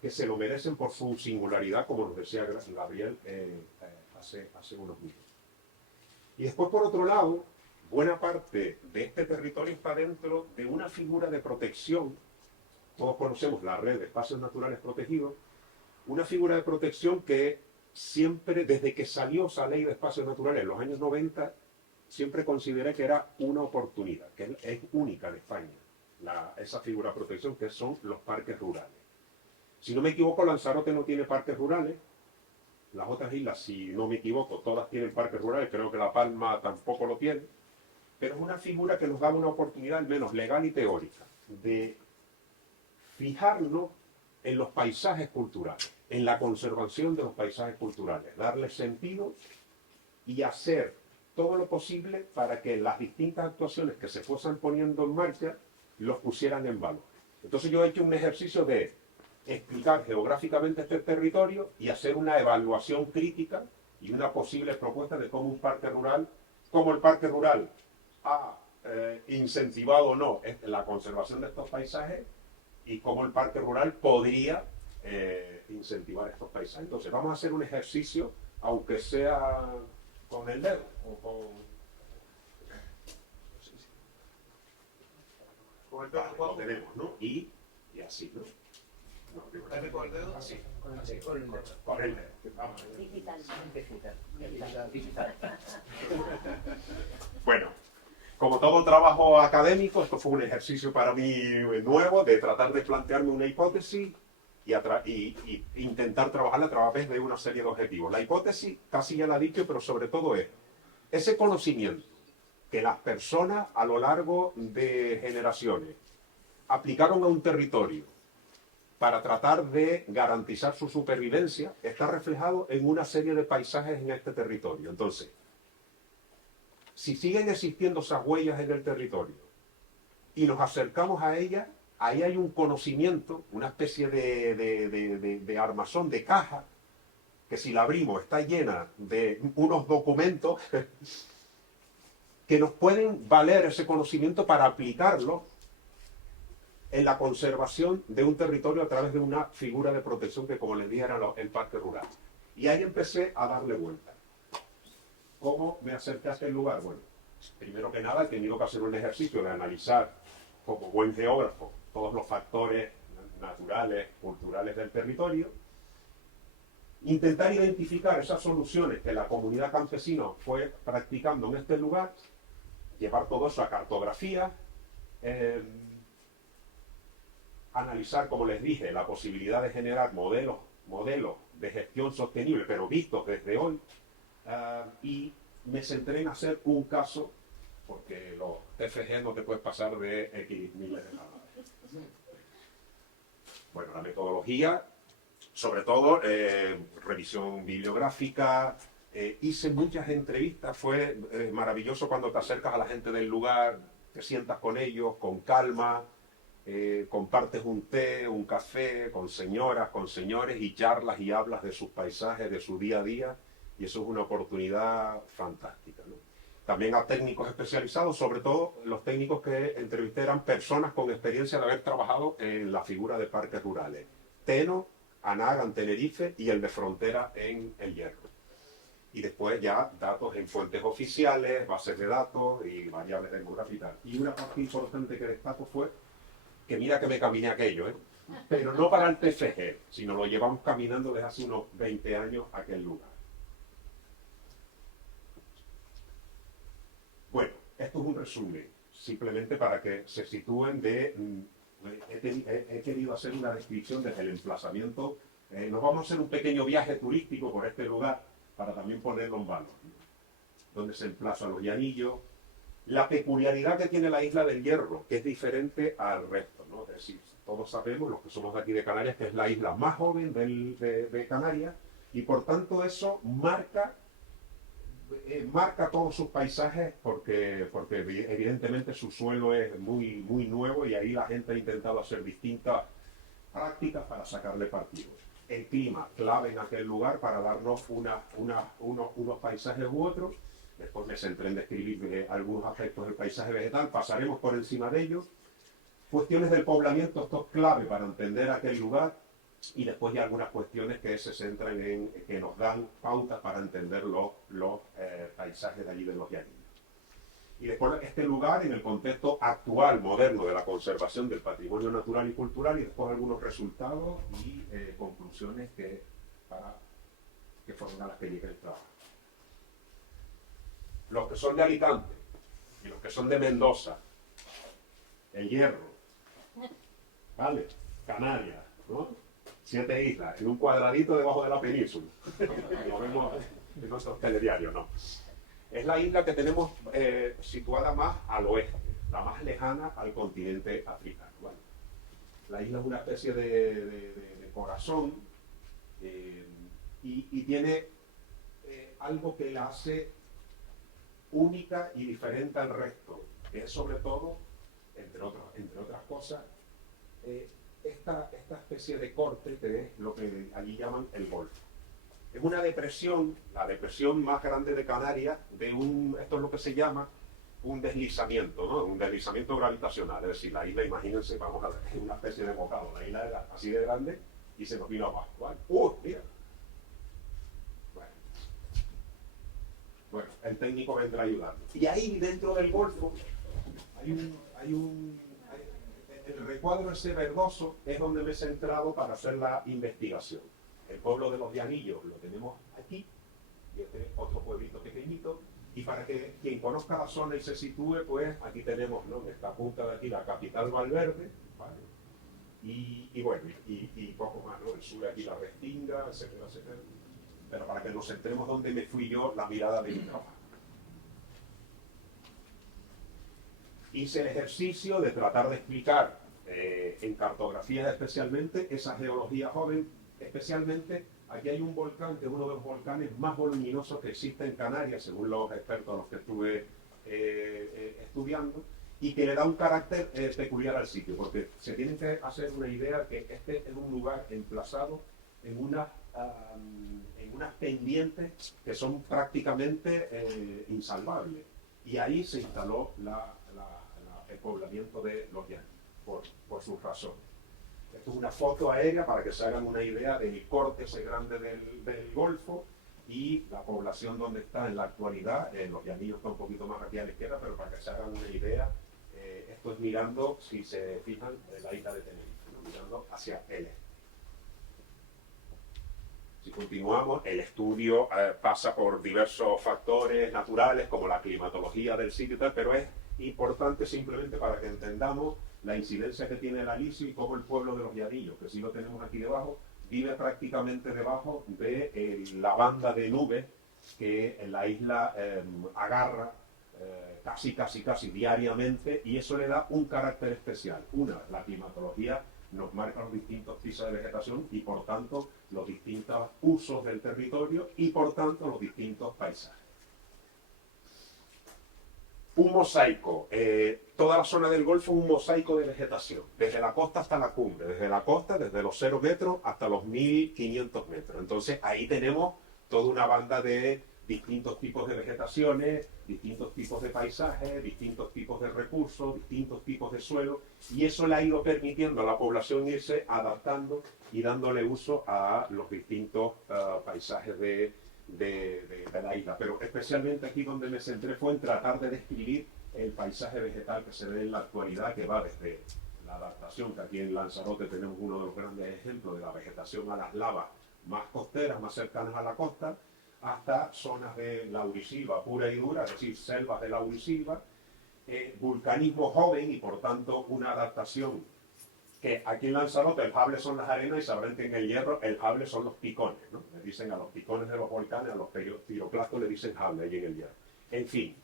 que se lo merecen por su singularidad, como nos decía Gabriel hace unos minutos. Y después, por otro lado, buena parte de este territorio está dentro de una figura de protección. Todos conocemos la red de espacios naturales protegidos, una figura de protección que siempre, desde que salió esa ley de espacios naturales en los años 90, siempre consideré que era una oportunidad, que es única en España, esa figura de protección, que son los parques rurales. Si no me equivoco, Lanzarote no tiene parques rurales. Las otras islas, si no me equivoco, todas tienen parques rurales. Creo que La Palma tampoco lo tiene. Pero es una figura que nos da una oportunidad, al menos legal y teórica, de fijarnos en los paisajes culturales, en la conservación de los paisajes culturales, darles sentido y hacer todo lo posible para que las distintas actuaciones que se fuesen poniendo en marcha los pusieran en valor. Entonces yo he hecho un ejercicio de explicar geográficamente este territorio y hacer una evaluación crítica y una posible propuesta de cómo el parque rural ha incentivado o no la conservación de estos paisajes y cómo el parque rural podría incentivar estos paisajes. Entonces vamos a hacer un ejercicio, aunque sea con el dedo o con el dedo. Lo tenemos, ¿no? Y así, ¿no? ¿Con el dedo? Así. Con el dedo. Vamos a ver. Digital. Digital. Bueno, como todo trabajo académico, esto fue un ejercicio para mí nuevo de tratar de plantearme una hipótesis y intentar trabajarla a través de una serie de objetivos. La hipótesis, casi ya la he dicho, pero sobre todo es ese conocimiento que las personas a lo largo de generaciones aplicaron a un territorio para tratar de garantizar su supervivencia, está reflejado en una serie de paisajes en este territorio. Entonces, si siguen existiendo esas huellas en el territorio y nos acercamos a ellas, ahí hay un conocimiento, una especie de armazón, de caja, que si la abrimos está llena de unos documentos que nos pueden valer ese conocimiento para aplicarlo en la conservación de un territorio a través de una figura de protección que, como les dije, era el parque rural. Y ahí empecé a darle vuelta. ¿Cómo me acerqué a aquel lugar? Bueno, primero que nada he tenido que hacer un ejercicio de analizar, como buen geógrafo, todos los factores naturales, culturales del territorio, intentar identificar esas soluciones que la comunidad campesina fue practicando en este lugar, llevar todo eso a cartografía, analizar, como les dije, la posibilidad de generar modelos de gestión sostenible, pero vistos desde hoy, y me centré en hacer un caso, porque los TFG no te puedes pasar de X miles de nada. Bueno, la metodología, sobre todo, revisión bibliográfica, hice muchas entrevistas, fue maravilloso cuando te acercas a la gente del lugar, te sientas con ellos, con calma, compartes un té, un café, con señoras, con señores, y charlas y hablas de sus paisajes, de su día a día, y eso es una oportunidad fantástica, ¿no? También a técnicos especializados, sobre todo los técnicos que entrevisté eran personas con experiencia de haber trabajado en la figura de parques rurales. Teno, Anaga en Tenerife y el de Frontera en El Hierro. Y después ya datos en fuentes oficiales, bases de datos y variables demográficas y tal. Y una parte importante que destaco fue que mira que me caminé aquello, pero no para el TFG, sino lo llevamos caminando desde hace unos 20 años a aquel lugar. Bueno, esto es un resumen, simplemente para que se sitúen de... He querido hacer una descripción desde el emplazamiento. Nos vamos a hacer un pequeño viaje turístico por este lugar para también ponerlo en valor, ¿no? Donde se emplazan los llanillos, la peculiaridad que tiene la isla del Hierro, que es diferente al resto, ¿no? Es decir, todos sabemos, los que somos de aquí de Canarias, que es la isla más joven de Canarias, y por tanto eso marca todos sus paisajes porque evidentemente su suelo es muy, muy nuevo y ahí la gente ha intentado hacer distintas prácticas para sacarle partido. El clima, clave en aquel lugar para darnos unos paisajes u otros. Después me centré en describir algunos aspectos del paisaje vegetal, pasaremos por encima de ellos. Cuestiones del poblamiento, esto es clave para entender aquel lugar. Y después ya algunas cuestiones que se centran que nos dan pautas para entender los paisajes de allí de los llanillos. Y después este lugar en el contexto actual, moderno, de la conservación del patrimonio natural y cultural, y después algunos resultados y conclusiones que fueron a las que llegué el trabajo. Los que son de Alicante y los que son de Mendoza, El Hierro, ¿vale? Canarias, ¿no? 7 islas, en un cuadradito debajo de la península. Lo vemos en nuestros telediarios, ¿no? Es la isla que tenemos situada más al oeste, la más lejana al continente africano, ¿vale? La isla es una especie de corazón y tiene algo que la hace única y diferente al resto, que es sobre todo, entre otras cosas, esta especie de corte que es lo que allí llaman el Golfo. Es una depresión, la depresión más grande de Canarias, esto es lo que se llama un deslizamiento, ¿no? Un deslizamiento gravitacional. Es decir, la isla, imagínense, vamos a ver, es una especie de bocado. La isla era así de grande y se nos vino abajo, ¿vale? Mira. Bueno, el técnico vendrá a ayudarnos. Y ahí dentro del Golfo el recuadro ese verdoso es donde me he centrado para hacer la investigación. El pueblo de los Llanillos lo tenemos aquí, y este otro pueblito pequeñito, Y para que quien conozca la zona y se sitúe, pues aquí tenemos, ¿no?, en esta punta de aquí la capital Valverde, ¿vale? Y bueno, y poco más, ¿no? El sur aquí la Restinga, etcétera, etcétera. Pero para que nos centremos donde me fui yo, la mirada de mi trabajo. Hice el ejercicio de tratar de explicar en cartografía especialmente esa geología joven, especialmente aquí hay un volcán que es uno de los volcanes más voluminosos que existe en Canarias, según los expertos a los que estuve estudiando, y que le da un carácter peculiar al sitio, porque se tienen que hacer una idea que este es un lugar emplazado en unas pendientes que son prácticamente insalvables, y ahí se instaló el poblamiento de los llanos, por sus razones. Esto es una foto aérea para que se hagan una idea del corte ese grande del Golfo y la población donde está en la actualidad. Los llanillos están un poquito más aquí a la izquierda, pero para que se hagan una idea, esto es mirando, si se fijan, la isla de Tenerife, ¿no?, mirando hacia el este. Si continuamos, el estudio pasa por diversos factores naturales como la climatología del sitio y tal, pero es importante simplemente para que entendamos la incidencia que tiene el alisio y cómo el pueblo de los Llanillos, que sí lo tenemos aquí debajo, vive prácticamente debajo de la banda de nubes que en la isla agarra casi diariamente, y eso le da un carácter especial. La climatología nos marca los distintos pisos de vegetación y por tanto los distintos usos del territorio y por tanto los distintos paisajes. Un mosaico, toda la zona del Golfo es un mosaico de vegetación, desde la costa hasta la cumbre, desde la costa, desde los 0 metros hasta los 1500 metros. Entonces ahí tenemos toda una banda de distintos tipos de vegetaciones, distintos tipos de paisajes, distintos tipos de recursos, distintos tipos de suelo, y eso le ha ido permitiendo a la población irse adaptando y dándole uso a los distintos paisajes de la isla. Pero especialmente aquí donde me centré fue en tratar de describir el paisaje vegetal que se ve en la actualidad, que va desde la adaptación, que aquí en Lanzarote tenemos uno de los grandes ejemplos de la vegetación a las lavas más costeras, más cercanas a la costa, hasta zonas de laurisilva pura y dura, es decir, selvas de laurisilva, vulcanismo joven y por tanto una adaptación que aquí en Lanzarote el jable son las arenas y sabrán que en el Hierro el jable son los picones, ¿no? Le dicen a los picones de los volcanes, a los piroplastos le dicen jable ahí en el Hierro. En fin,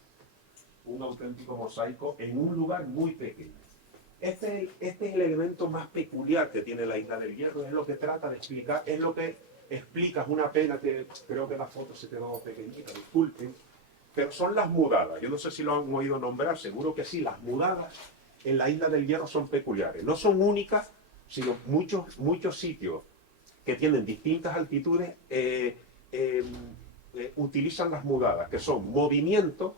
un auténtico mosaico en un lugar muy pequeño. Este es el elemento más peculiar que tiene la isla del Hierro, es lo que trata de explicar, es lo que explica, es una pena que creo que la foto se quedó pequeñita, disculpen, pero son las mudadas. Yo no sé si lo han oído nombrar, seguro que sí. Las mudadas en la isla del Hierro son peculiares, no son únicas, sino muchos sitios que tienen distintas altitudes utilizan las mudadas, que son movimientos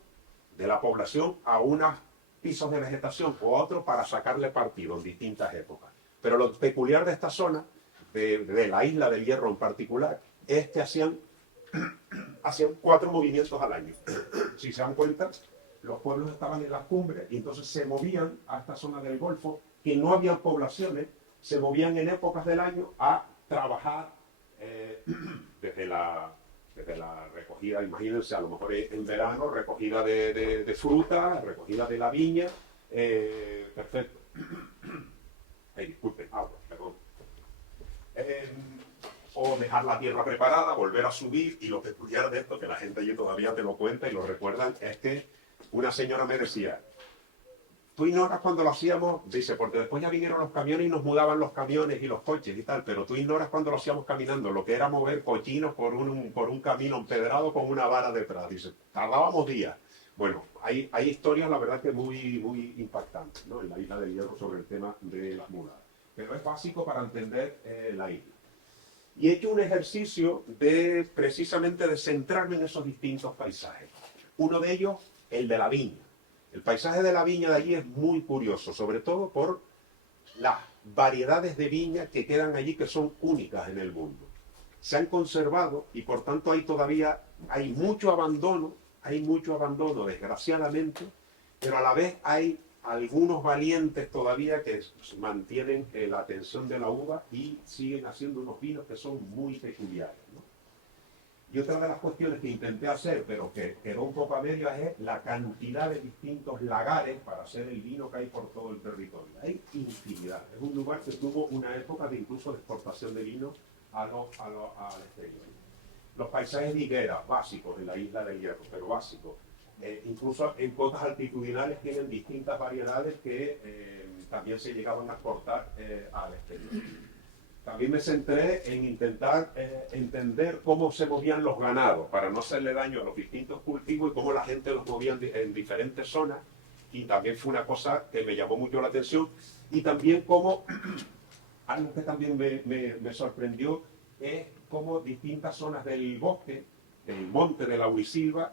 de la población a unos pisos de vegetación o a otros para sacarle partido en distintas épocas. Pero lo peculiar de esta zona, de la isla del Hierro en particular, es que hacían 4 movimientos al año. Si se dan cuenta, los pueblos estaban en las cumbres y entonces se movían a esta zona del Golfo, que no había poblaciones, se movían en épocas del año a trabajar desde la recogida, imagínense, a lo mejor en verano, recogida de fruta, recogida de la viña, perfecto. Disculpen, agua, perdón. O dejar la tierra preparada, volver a subir, y lo peculiar de esto, que la gente allí todavía te lo cuenta y lo recuerdan, es que una señora me decía, tú ignoras cuando lo hacíamos, dice, porque después ya vinieron los camiones y nos mudaban los camiones y los coches y tal, pero tú ignoras cuando lo hacíamos caminando, lo que era mover cochinos por un camino empedrado con una vara detrás. Dice, tardábamos días. Bueno, hay historias, la verdad, que muy impactantes, ¿no?, en la isla del Hierro sobre el tema de las mudadas. Pero es básico para entender la isla. Y he hecho un ejercicio precisamente de centrarme en esos distintos paisajes. Uno de ellos, el de la viña. El paisaje de la viña de allí es muy curioso, sobre todo por las variedades de viña que quedan allí, que son únicas en el mundo. Se han conservado y por tanto hay mucho abandono, desgraciadamente, pero a la vez hay algunos valientes todavía que mantienen la atención de la uva y siguen haciendo unos vinos que son muy peculiares, ¿no? Y otra de las cuestiones que intenté hacer, pero que quedó un poco a medias, es la cantidad de distintos lagares para hacer el vino que hay por todo el territorio. Hay infinidad. Es un lugar que tuvo una época de incluso de exportación de vino al exterior. Los paisajes de higueras, básicos en la isla del Hierro, pero básicos. Incluso en cotas altitudinales tienen distintas variedades que también se llegaban a exportar al exterior. También me centré en intentar entender cómo se movían los ganados para no hacerle daño a los distintos cultivos y cómo la gente los movía en diferentes zonas. Y también fue una cosa que me llamó mucho la atención. Y también cómo, algo que también me sorprendió, es cómo distintas zonas del bosque, del monte de la Huisilva,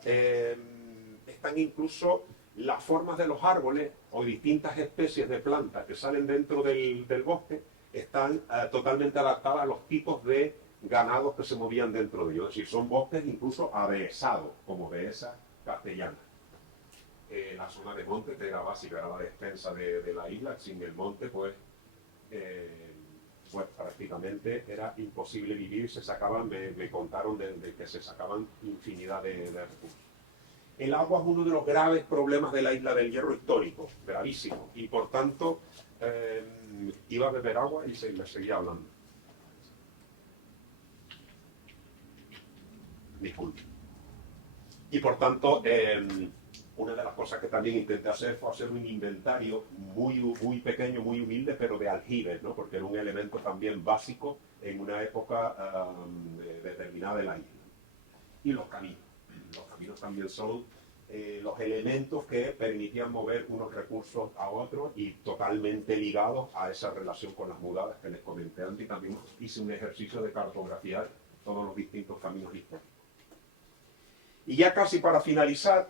están incluso las formas de los árboles o distintas especies de plantas que salen dentro del bosque, están totalmente adaptadas a los tipos de ganados que se movían dentro de ellos. Es decir, son bosques incluso avesados, como dehesas castellanas. La zona de monte, que era básica, era la despensa de la isla. Sin el monte, pues prácticamente era imposible vivir. Se sacaban, me contaron de que se sacaban infinidad de recursos. El agua es uno de los graves problemas de la isla del Hierro histórico, gravísimo, y por tanto iba a beber agua y me seguía hablando. Disculpe. Y por tanto, una de las cosas que también intenté hacer fue hacer un inventario muy pequeño, muy humilde, pero de aljibes, ¿no? Porque era un elemento también básico en una época determinada de la isla. Y los caminos. Los caminos también son los elementos que permitían mover unos recursos a otros y totalmente ligados a esa relación con las mudadas que les comenté antes. Y también hice un ejercicio de cartografiar todos los distintos caminos históricos. Y ya casi para finalizar,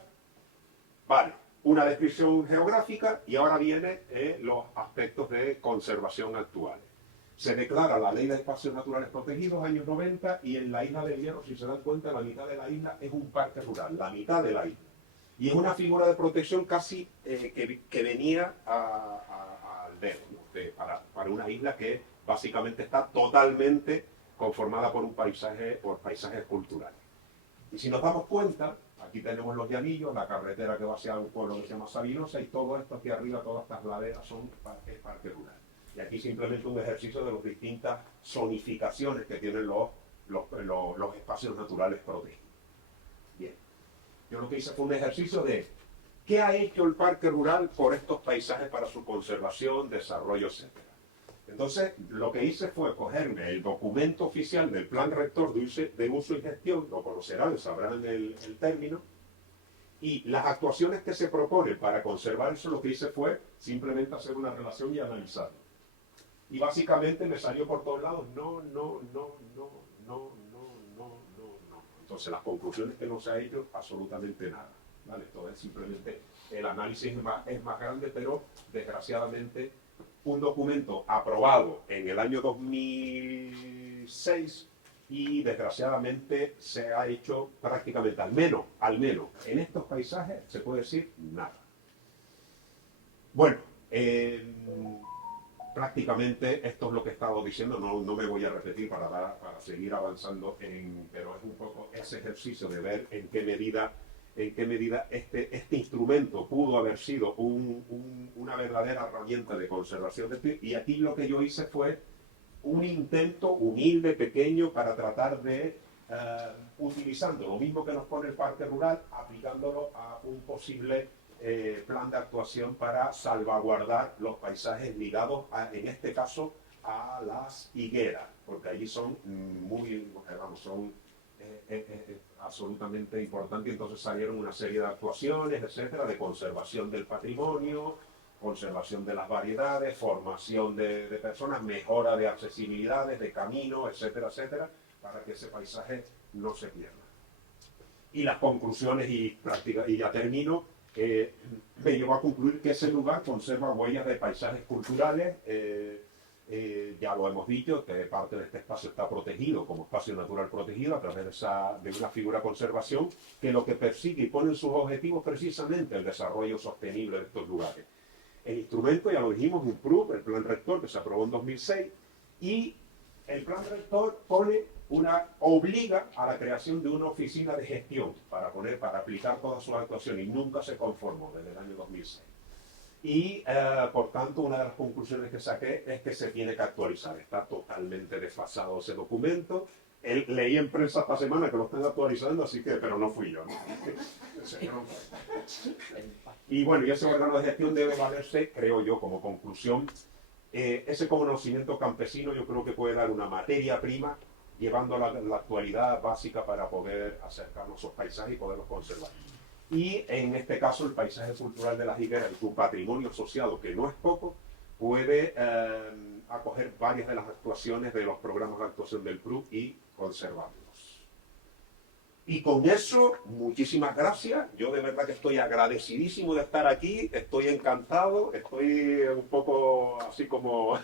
vale, una descripción geográfica y ahora vienen los aspectos de conservación actuales. Se declara la Ley de Espacios Naturales Protegidos, años 90, y en la isla del Hierro, si se dan cuenta, la mitad de la isla es un parque rural, la mitad de la isla. Y es una figura de protección casi que venía al dedo, ¿no? Para una isla que básicamente está totalmente conformada por paisajes culturales. Y si nos damos cuenta, aquí tenemos los llanillos, la carretera que va hacia un pueblo que se llama Sabinosa, y todo esto aquí arriba, todas estas laderas son parque rural. Y aquí simplemente un ejercicio de las distintas zonificaciones que tienen los espacios naturales protegidos. Bien, yo lo que hice fue un ejercicio de qué ha hecho el parque rural por estos paisajes para su conservación, desarrollo, etc. Entonces, lo que hice fue cogerme el documento oficial del Plan Rector de Uso y Gestión, lo conocerán, sabrán el término, y las actuaciones que se proponen para conservar eso, lo que hice fue simplemente hacer una relación y analizarlo. Y básicamente me salió por todos lados, no. Entonces las conclusiones que no se ha hecho, absolutamente nada. ¿Vale? Entonces simplemente el análisis es más grande, pero desgraciadamente un documento aprobado en el año 2006 y desgraciadamente se ha hecho prácticamente, al menos en estos paisajes se puede decir nada. Bueno, prácticamente esto es lo que he estado diciendo, no me voy a repetir para seguir avanzando, pero es un poco ese ejercicio de ver en qué medida este instrumento pudo haber sido una verdadera herramienta de conservación y aquí lo que yo hice fue un intento humilde, pequeño, para tratar de, utilizando lo mismo que nos pone el parque rural, aplicándolo a un posible plan de actuación para salvaguardar los paisajes ligados, en este caso, a las higueras, porque allí son absolutamente importantes. Entonces salieron una serie de actuaciones, etcétera, de conservación del patrimonio, conservación de las variedades, formación de personas, mejora de accesibilidades, de caminos, etcétera, etcétera, para que ese paisaje no se pierda. Y las conclusiones, y ya termino, me llevó a concluir que ese lugar conserva huellas de paisajes culturales. Ya lo hemos dicho, que parte de este espacio está protegido como espacio natural protegido a través de una figura de conservación que lo que persigue y pone en sus objetivos precisamente el desarrollo sostenible de estos lugares. El instrumento, ya lo dijimos, un PRUP, el Plan Rector, que se aprobó en 2006, y el Plan Rector pone obliga a la creación de una oficina de gestión para aplicar todas sus actuaciones y nunca se conformó desde el año 2006. Y por tanto, una de las conclusiones que saqué es que se tiene que actualizar. Está totalmente desfasado ese documento. Leí en prensa esta semana que lo están actualizando, así que, pero no fui yo, ¿no? Y bueno, y ese órgano de gestión debe valerse, creo yo, como conclusión, ese conocimiento campesino yo creo que puede dar una materia prima, llevando la actualidad básica para poder acercarnos a esos paisajes y poderlos conservar. Y en este caso el paisaje cultural de las higueras y su patrimonio asociado, que no es poco, puede acoger varias de las actuaciones de los programas de actuación del PRU y conservarlos. Y con eso, muchísimas gracias. Yo de verdad que estoy agradecidísimo de estar aquí, estoy encantado, estoy un poco así como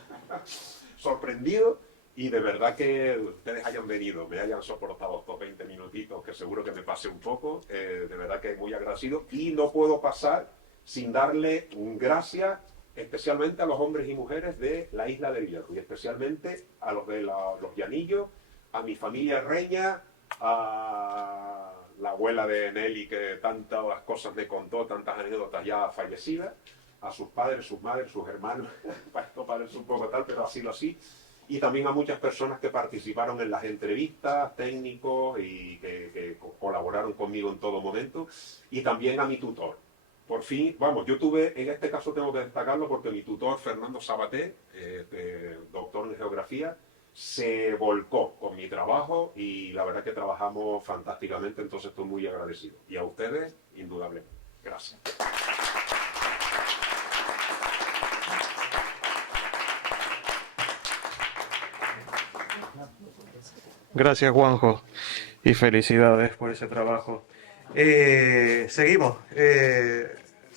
sorprendido. Y de verdad que ustedes hayan venido, me hayan soportado estos 20 minutitos, que seguro que me pasé un poco, de verdad que muy agradecido. Y no puedo pasar sin darle gracias especialmente a los hombres y mujeres de la Isla del Hierro, y especialmente a los de los Llanillos, a mi familia reña, a la abuela de Nelly, que tantas cosas me contó, tantas anécdotas ya fallecidas, a sus padres, sus madres, sus hermanos, para esto parece un poco tal, pero así lo así. Y también a muchas personas que participaron en las entrevistas, técnicos y que colaboraron conmigo en todo momento. Y también a mi tutor. Por fin, vamos, yo tuve, en este caso tengo que destacarlo porque mi tutor, Fernando Sabaté, doctor en geografía, se volcó con mi trabajo y la verdad que trabajamos fantásticamente, entonces estoy muy agradecido. Y a ustedes, indudablemente. Gracias. Gracias, Juanjo, y felicidades por ese trabajo. Seguimos.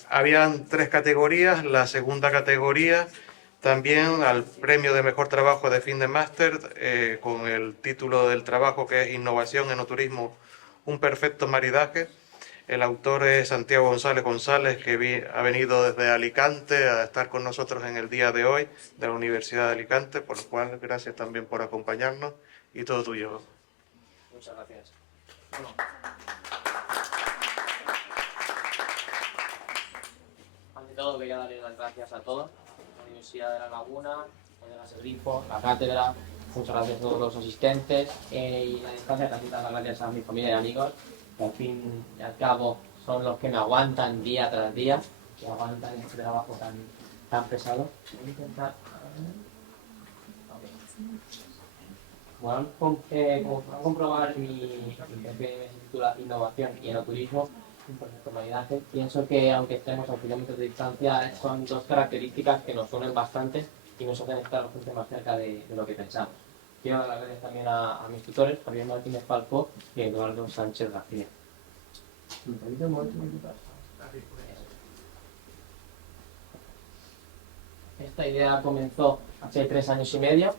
Habían 3 categorías. La segunda categoría también al premio de mejor trabajo de fin de máster, con el título del trabajo que es Innovación en Turismo, un perfecto maridaje. El autor es Santiago González González, que ha venido desde Alicante a estar con nosotros en el día de hoy, de la Universidad de Alicante, por lo cual gracias también por acompañarnos y todo tuyo. Muchas gracias. Ante todo quería darles las gracias a todos, a la Universidad de La Laguna, a el Grifo, la cátedra, muchas gracias a todos los asistentes y a la distancia también dar las gracias a mi familia y amigos, que al fin y al cabo son los que me aguantan día tras día, que aguantan este trabajo tan pesado. Voy a intentar... Bueno, como podrán comprobar, mi TFM se titula Innovación y Enoturismo, un proyecto maridaje. Pienso que, aunque estemos a kilómetros de distancia, son 2 características que nos unen bastante y nos hacen estar bastante más cerca de lo que pensamos. Quiero dar las gracias también a mis tutores, Javier Martínez Falcó y Eduardo Sánchez García. Esta idea comenzó hace 3 años y medio,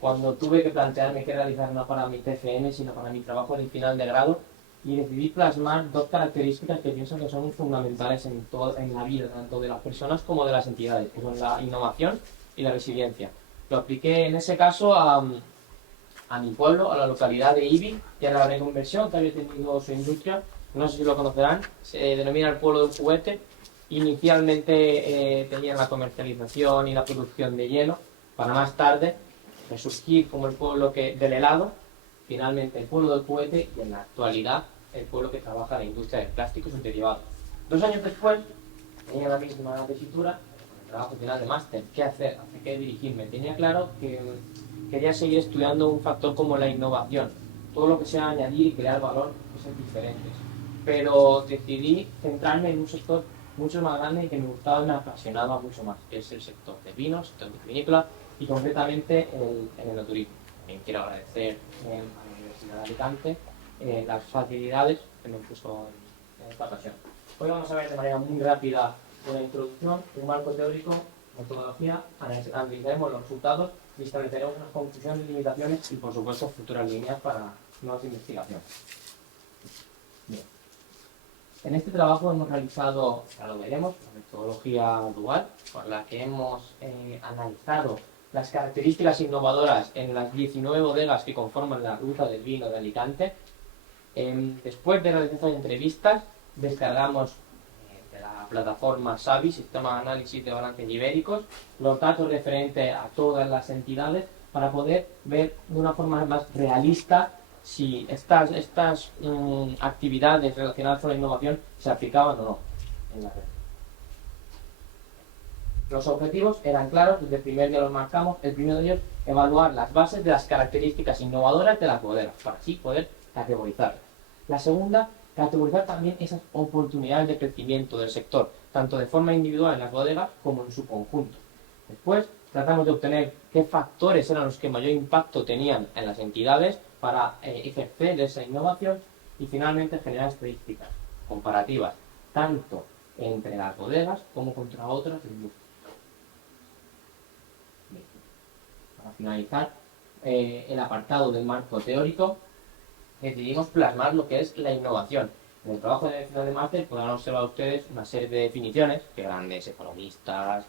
cuando tuve que plantearme qué realizar no para mi TFM, sino para mi trabajo de final de grado, y decidí plasmar 2 características que pienso que son fundamentales en la vida, tanto de las personas como de las entidades, que son la innovación y la resiliencia. Lo apliqué en ese caso a mi pueblo, a la localidad de Ibi, y a la reconversión que había tenido su industria. No sé si lo conocerán, se denomina el pueblo del juguete. Inicialmente tenían la comercialización y la producción de hielo, para más tarde resurgir como el pueblo del helado, finalmente el pueblo del juguete y en la actualidad el pueblo que trabaja en la industria del plástico y sus derivados. 2 años después tenía la misma tesitura, con el trabajo final de máster. ¿Qué hacer? ¿Hacia qué dirigirme? Tenía claro que quería seguir estudiando un factor como la innovación, todo lo que sea añadir y crear valor, cosas diferentes. Pero decidí centrarme en un sector mucho más grande y que me gustaba y me apasionaba mucho más, que es el sector de vinos, sector de vinícola y concretamente el enoturismo. También quiero agradecer a la Universidad de Alicante las facilidades que me puso en esta ocasión. Hoy vamos a ver de manera muy rápida una introducción, un marco teórico, metodología, analizaremos los resultados y estableceremos unas conclusiones, limitaciones y por supuesto futuras líneas para nuevas investigaciones. Bien. En este trabajo hemos realizado, ya lo veremos, la metodología dual, con la que hemos analizado las características innovadoras en las 19 bodegas que conforman la ruta del vino de Alicante. Después de realizar estas entrevistas, descargamos de la plataforma SABI, Sistema de Análisis de Balances Ibéricos, los datos referentes a todas las entidades para poder ver de una forma más realista si estas actividades relacionadas con la innovación se aplicaban o no en la red. Los objetivos eran claros, desde el primer día los marcamos. El primero de ellos, evaluar las bases de las características innovadoras de las bodegas, para así poder categorizarlas. La segunda, categorizar también esas oportunidades de crecimiento del sector, tanto de forma individual en las bodegas como en su conjunto. Después, tratamos de obtener qué factores eran los que mayor impacto tenían en las entidades para ejercer esa innovación y finalmente generar estadísticas comparativas, tanto entre las bodegas como contra otras industrias. Para finalizar, el apartado del marco teórico, decidimos plasmar lo que es la innovación. En el trabajo de final de máster podrán observar ustedes una serie de definiciones que grandes economistas,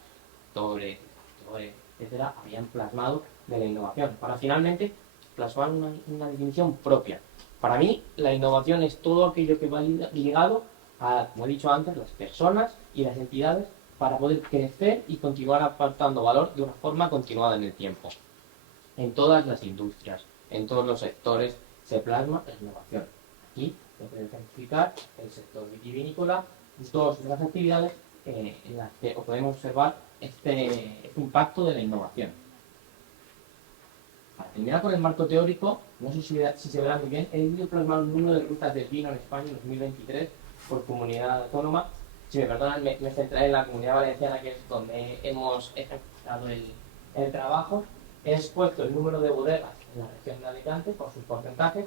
autores, etcétera, habían plasmado de la innovación, para finalmente plasmar una definición propia. Para mí, la innovación es todo aquello que va ligado a, como he dicho antes, las personas y las entidades para poder crecer y continuar aportando valor de una forma continuada en el tiempo. En todas las industrias, en todos los sectores, se plasma la innovación. Aquí lo que ejemplificar el sector vitivinícola y todas las actividades en las que podemos observar este impacto de la innovación. Para terminar con el marco teórico, no sé si se verá muy bien, he decidido plasmar un número de rutas del vino en España en 2023 por comunidad autónoma. Si me perdonan, me centraré en la Comunidad Valenciana, que es donde hemos ejecutado el trabajo. He expuesto el número de bodegas en la región de Alicante por sus porcentajes,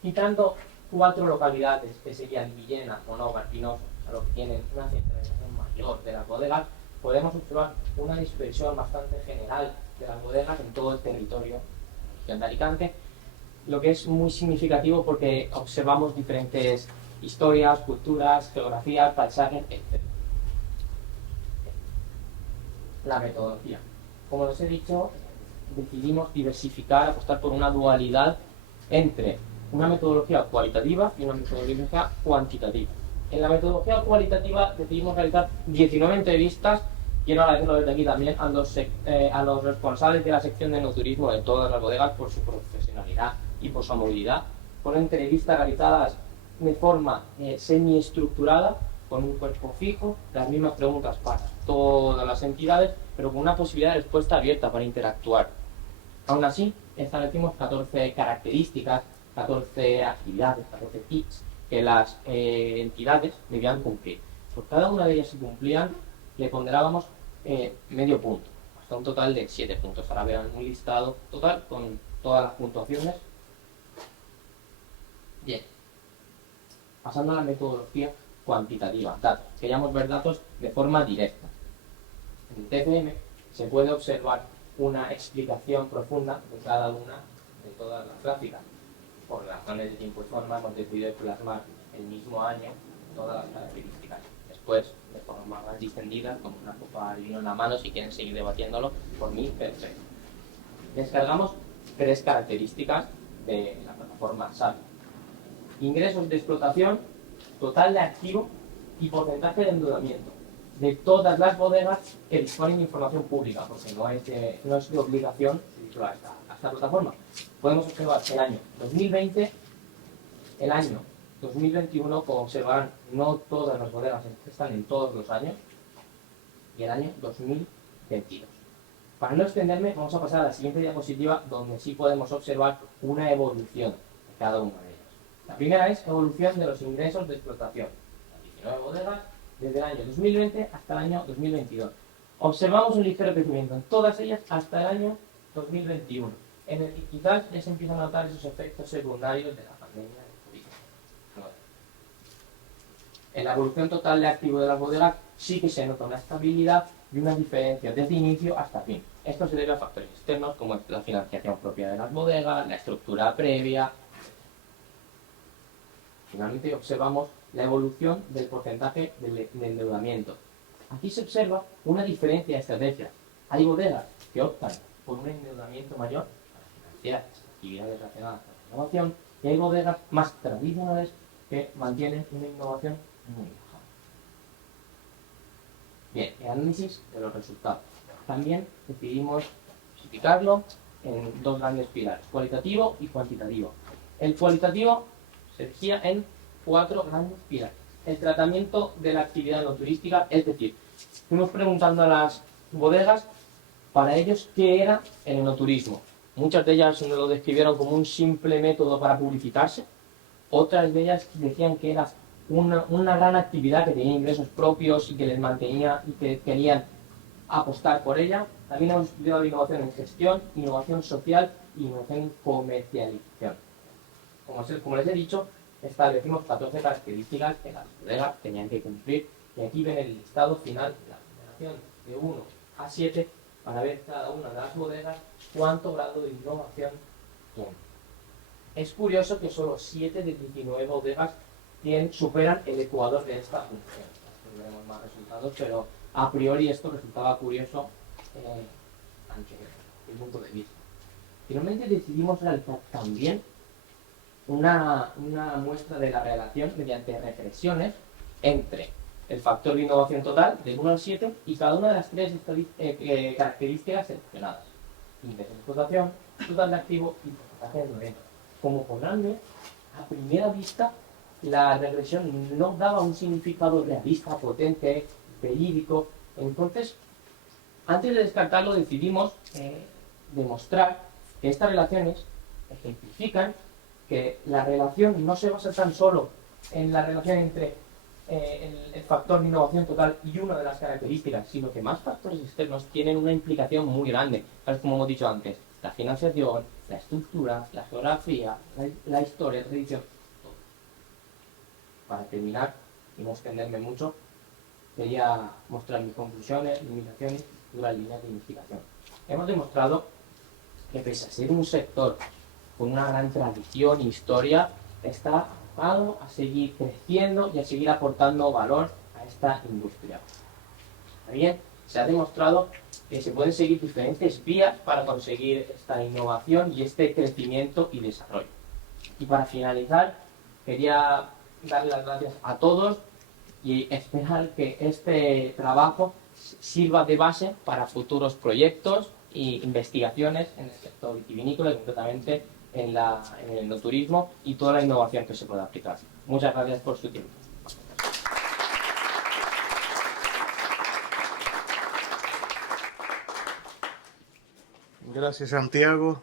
quitando 4 localidades que serían Villena, Monóvar, Pinoso, a lo que tienen una centralización mayor de las bodegas. Podemos observar una dispersión bastante general de las bodegas en todo el territorio de la región de Alicante, lo que es muy significativo porque observamos diferentes historias, culturas, geografías, paisajes, etc. La metodología. Como les he dicho, decidimos diversificar, apostar por una dualidad entre una metodología cualitativa y una metodología cuantitativa. En la metodología cualitativa decidimos realizar 19 entrevistas. Quiero agradecerlo desde aquí también a los responsables de la sección de enoturismo de todas las bodegas por su profesionalidad y por su movilidad. Fueron entrevistas realizadas de forma semiestructurada, con un cuerpo fijo, las mismas preguntas para todas las entidades, pero con una posibilidad de respuesta abierta para interactuar. Aún así, establecimos 14 características, 14 actividades, 14 tips que las entidades debían cumplir. Por cada una de ellas se cumplían, le ponderábamos medio punto, hasta un total de 7 puntos. Ahora vean un listado total con todas las puntuaciones. Bien. Pasando a la metodología cuantitativa, datos. Queríamos ver datos de forma directa. En el TCM se puede observar una explicación profunda de cada una de todas las gráficas. Por razones de tiempo y forma hemos decidido plasmar el mismo año todas las características. Después, de forma más distendida, como una copa de vino en la mano, si quieren seguir debatiéndolo, por mí, perfecto. Descargamos 3 características de la plataforma SAP. Ingresos de explotación, total de activo y porcentaje de endeudamiento de todas las bodegas que disponen de información pública, porque no es de obligación subirlo a esta plataforma. Podemos observar el año 2020, el año 2021, como observarán, no todas las bodegas están en todos los años, y el año 2022. Para no extenderme, vamos a pasar a la siguiente diapositiva, donde sí podemos observar una evolución de cada una de ellas. La primera es evolución de los ingresos de explotación. Las 19 bodegas, desde el año 2020 hasta el año 2022. Observamos un ligero crecimiento en todas ellas hasta el año 2021, en el que quizás ya se empiezan a notar esos efectos secundarios de la pandemia del COVID. En la evolución total de activo de las bodegas sí que se nota una estabilidad y una diferencia desde inicio hasta fin. Esto se debe a factores externos como la financiación propia de las bodegas, la estructura previa. Finalmente observamos la evolución del porcentaje de endeudamiento. Aquí se observa una diferencia de estrategias. Hay bodegas que optan por un endeudamiento mayor para financiar las actividades relacionadas con la innovación, y hay bodegas más tradicionales que mantienen una innovación muy baja. Bien, el análisis de los resultados. También decidimos explicarlo en dos grandes pilares, cualitativo y cuantitativo. El cualitativo se regía en 4 grandes pilares. El tratamiento de la actividad no turística, es decir, fuimos preguntando a las bodegas para ellos qué era el enoturismo. Muchas de ellas nos lo describieron como un simple método para publicitarse, otras de ellas decían que era una gran actividad que tenía ingresos propios y que les mantenía y que querían apostar por ella. También hemos estudiado innovación en gestión, innovación social e innovación en comercialización. Como les he dicho, establecimos 14 características que las bodegas tenían que cumplir, y aquí ven el listado final de la numeración de 1 a 7 para ver cada una de las bodegas cuánto grado de innovación tiene. Es curioso que solo 7 de 19 bodegas superan el ecuador de esta función. No veremos más resultados, pero a priori esto resultaba curioso ante el punto de vista. Finalmente decidimos realizar también una muestra de la relación mediante regresiones entre el factor de innovación total del 1 al 7 y cada una de las 3 características seleccionadas: índice de explotación, total de activo y porcentaje de noveno. Como podrán ver, a primera vista la regresión no daba un significado realista, potente, verídico. Entonces, antes de descartarlo, decidimos demostrar que estas relaciones ejemplifican que la relación no se basa tan solo en la relación entre el factor de innovación total y una de las características, sino que más factores externos tienen una implicación muy grande, tal como hemos dicho antes: la financiación, la estructura, la geografía, la historia, la tradición, todo. Para terminar, y no extenderme mucho, quería mostrar mis conclusiones, limitaciones y las líneas de investigación. Hemos demostrado que, pese a ser un sector con una gran tradición e historia, está abocado a seguir creciendo y a seguir aportando valor a esta industria. También se ha demostrado que se pueden seguir diferentes vías para conseguir esta innovación y este crecimiento y desarrollo. Y para finalizar, quería darle las gracias a todos y esperar que este trabajo sirva de base para futuros proyectos e investigaciones en el sector vitivinícola, y concretamente en el enoturismo y toda la innovación que se pueda aplicar. Muchas gracias por su tiempo. Gracias, Santiago.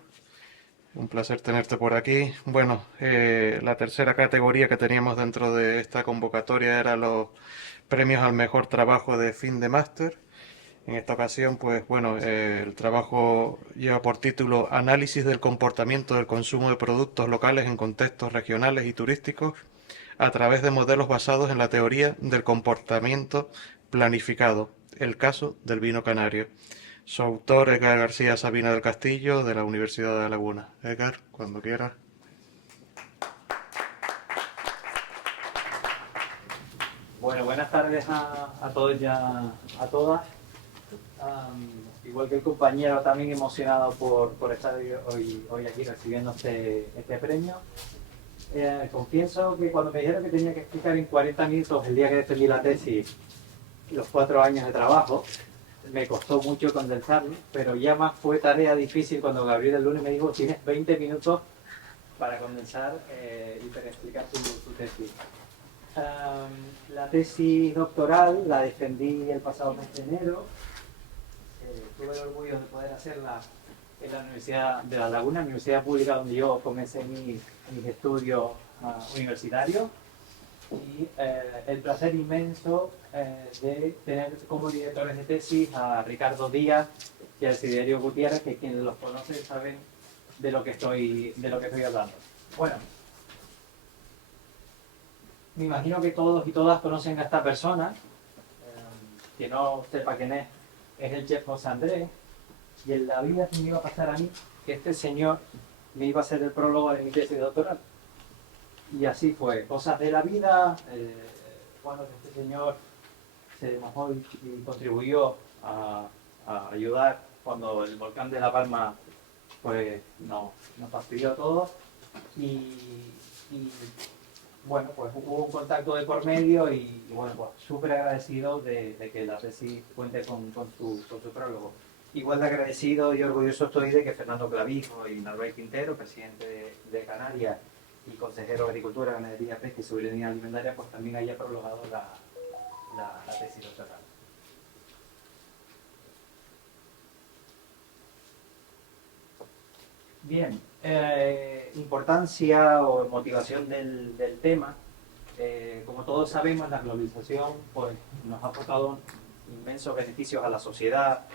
Un placer tenerte por aquí. Bueno, la tercera categoría que teníamos dentro de esta convocatoria era los premios al mejor trabajo de fin de máster. En esta ocasión, pues bueno, el trabajo lleva por título Análisis del comportamiento del consumo de productos locales en contextos regionales y turísticos a través de modelos basados en la teoría del comportamiento planificado, el caso del vino canario. Su autor, Edgar García Sabina del Castillo, de la Universidad de La Laguna. Edgar, cuando quieras. Bueno, buenas tardes a todos y a todas. Igual que el compañero, también emocionado por estar hoy aquí recibiendo este premio. Confieso que cuando me dijeron que tenía que explicar en 40 minutos el día que defendí la tesis los 4 años de trabajo, me costó mucho condensarlo, pero ya más fue tarea difícil cuando Gabriel el lunes me dijo: tienes 20 minutos para condensar y para explicar tu tesis. La tesis doctoral la defendí el pasado mes de enero. Tuve el orgullo de poder hacerla en la Universidad de La Laguna, universidad pública donde yo comencé mis estudios universitarios, y el placer inmenso de tener como directores de tesis a Ricardo Díaz y a Desiderio Gutiérrez, que quienes los conocen saben de lo que estoy hablando. Bueno, me imagino que todos y todas conocen a esta persona. Que no sepa quién es el chef José Andrés, y en la vida se me iba a pasar a mí que este señor me iba a hacer el prólogo de mi tesis doctoral. Y así fue, cosas de la vida. Bueno, este señor se mojó y contribuyó a ayudar cuando el volcán de La Palma pues nos fastidió a todos y bueno, pues hubo un contacto de por medio y bueno, pues súper agradecido de que la tesis cuente con su prólogo. Igual de agradecido y orgulloso estoy de que Fernando Clavijo y Norbert Quintero, presidente de Canarias y consejero de Agricultura, Ganadería, Pesca y Soberanía Alimentaria, pues también haya prologado la tesis doctoral. Bien, importancia o motivación del tema. Como todos sabemos, la globalización pues, nos ha aportado inmensos beneficios a la sociedad,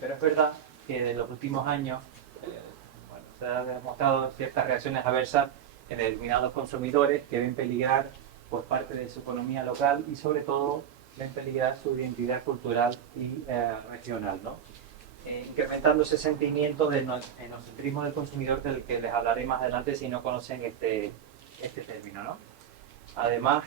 pero es verdad que en los últimos años bueno, se han demostrado ciertas reacciones adversas en determinados consumidores que ven peligrar pues, parte de su economía local y sobre todo ven peligrar su identidad cultural y regional, ¿no? Incrementando ese sentimiento de etnocentrismo del consumidor del que les hablaré más adelante si no conocen este término, ¿no? Además,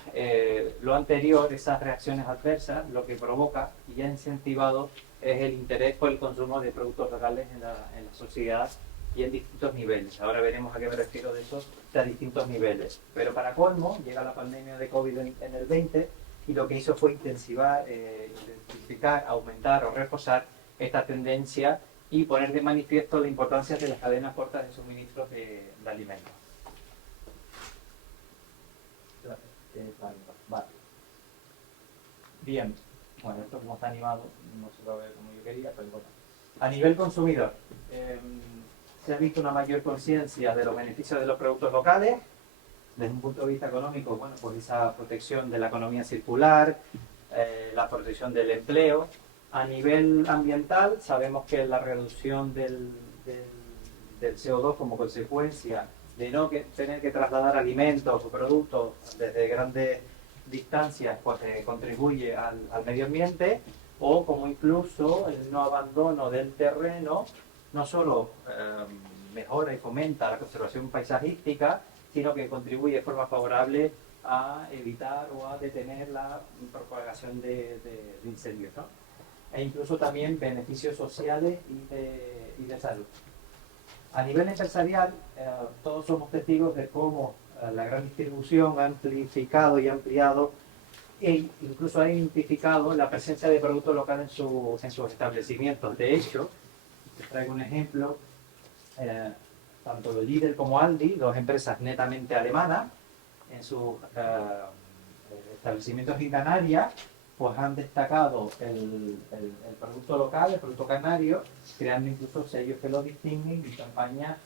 lo anterior, esas reacciones adversas, lo que provoca y ha incentivado es el interés por el consumo de productos locales en la sociedad y en distintos niveles. Ahora veremos a qué me refiero de eso, a distintos niveles. Pero para colmo, llega la pandemia de COVID en el 20 y lo que hizo fue intensificar, aumentar o reforzar esta tendencia y poner de manifiesto la importancia de las cadenas cortas de suministro de alimentos. Vale. Bien, bueno, esto como está animado no se va a ver como yo quería, pero bueno. A nivel consumidor, se ha visto una mayor conciencia de los beneficios de los productos locales, desde un punto de vista económico, bueno, pues esa protección de la economía circular, la protección del empleo. A nivel ambiental, sabemos que la reducción del CO2 como consecuencia de no tener que trasladar alimentos o productos desde grandes distancias, pues contribuye al medio ambiente, o como incluso el no abandono del terreno, no solo mejora y fomenta la conservación paisajística, sino que contribuye de forma favorable a evitar o a detener la propagación de incendios, ¿no? E incluso también beneficios sociales y de salud. A nivel empresarial, todos somos testigos de cómo la gran distribución ha amplificado y ampliado e incluso ha identificado la presencia de productos locales en sus establecimientos. De hecho, les traigo un ejemplo, tanto de Lidl como Aldi, dos empresas netamente alemanas, en sus establecimientos en Canarias, pues han destacado el producto local, el producto canario, creando incluso sellos que lo distinguen y campañas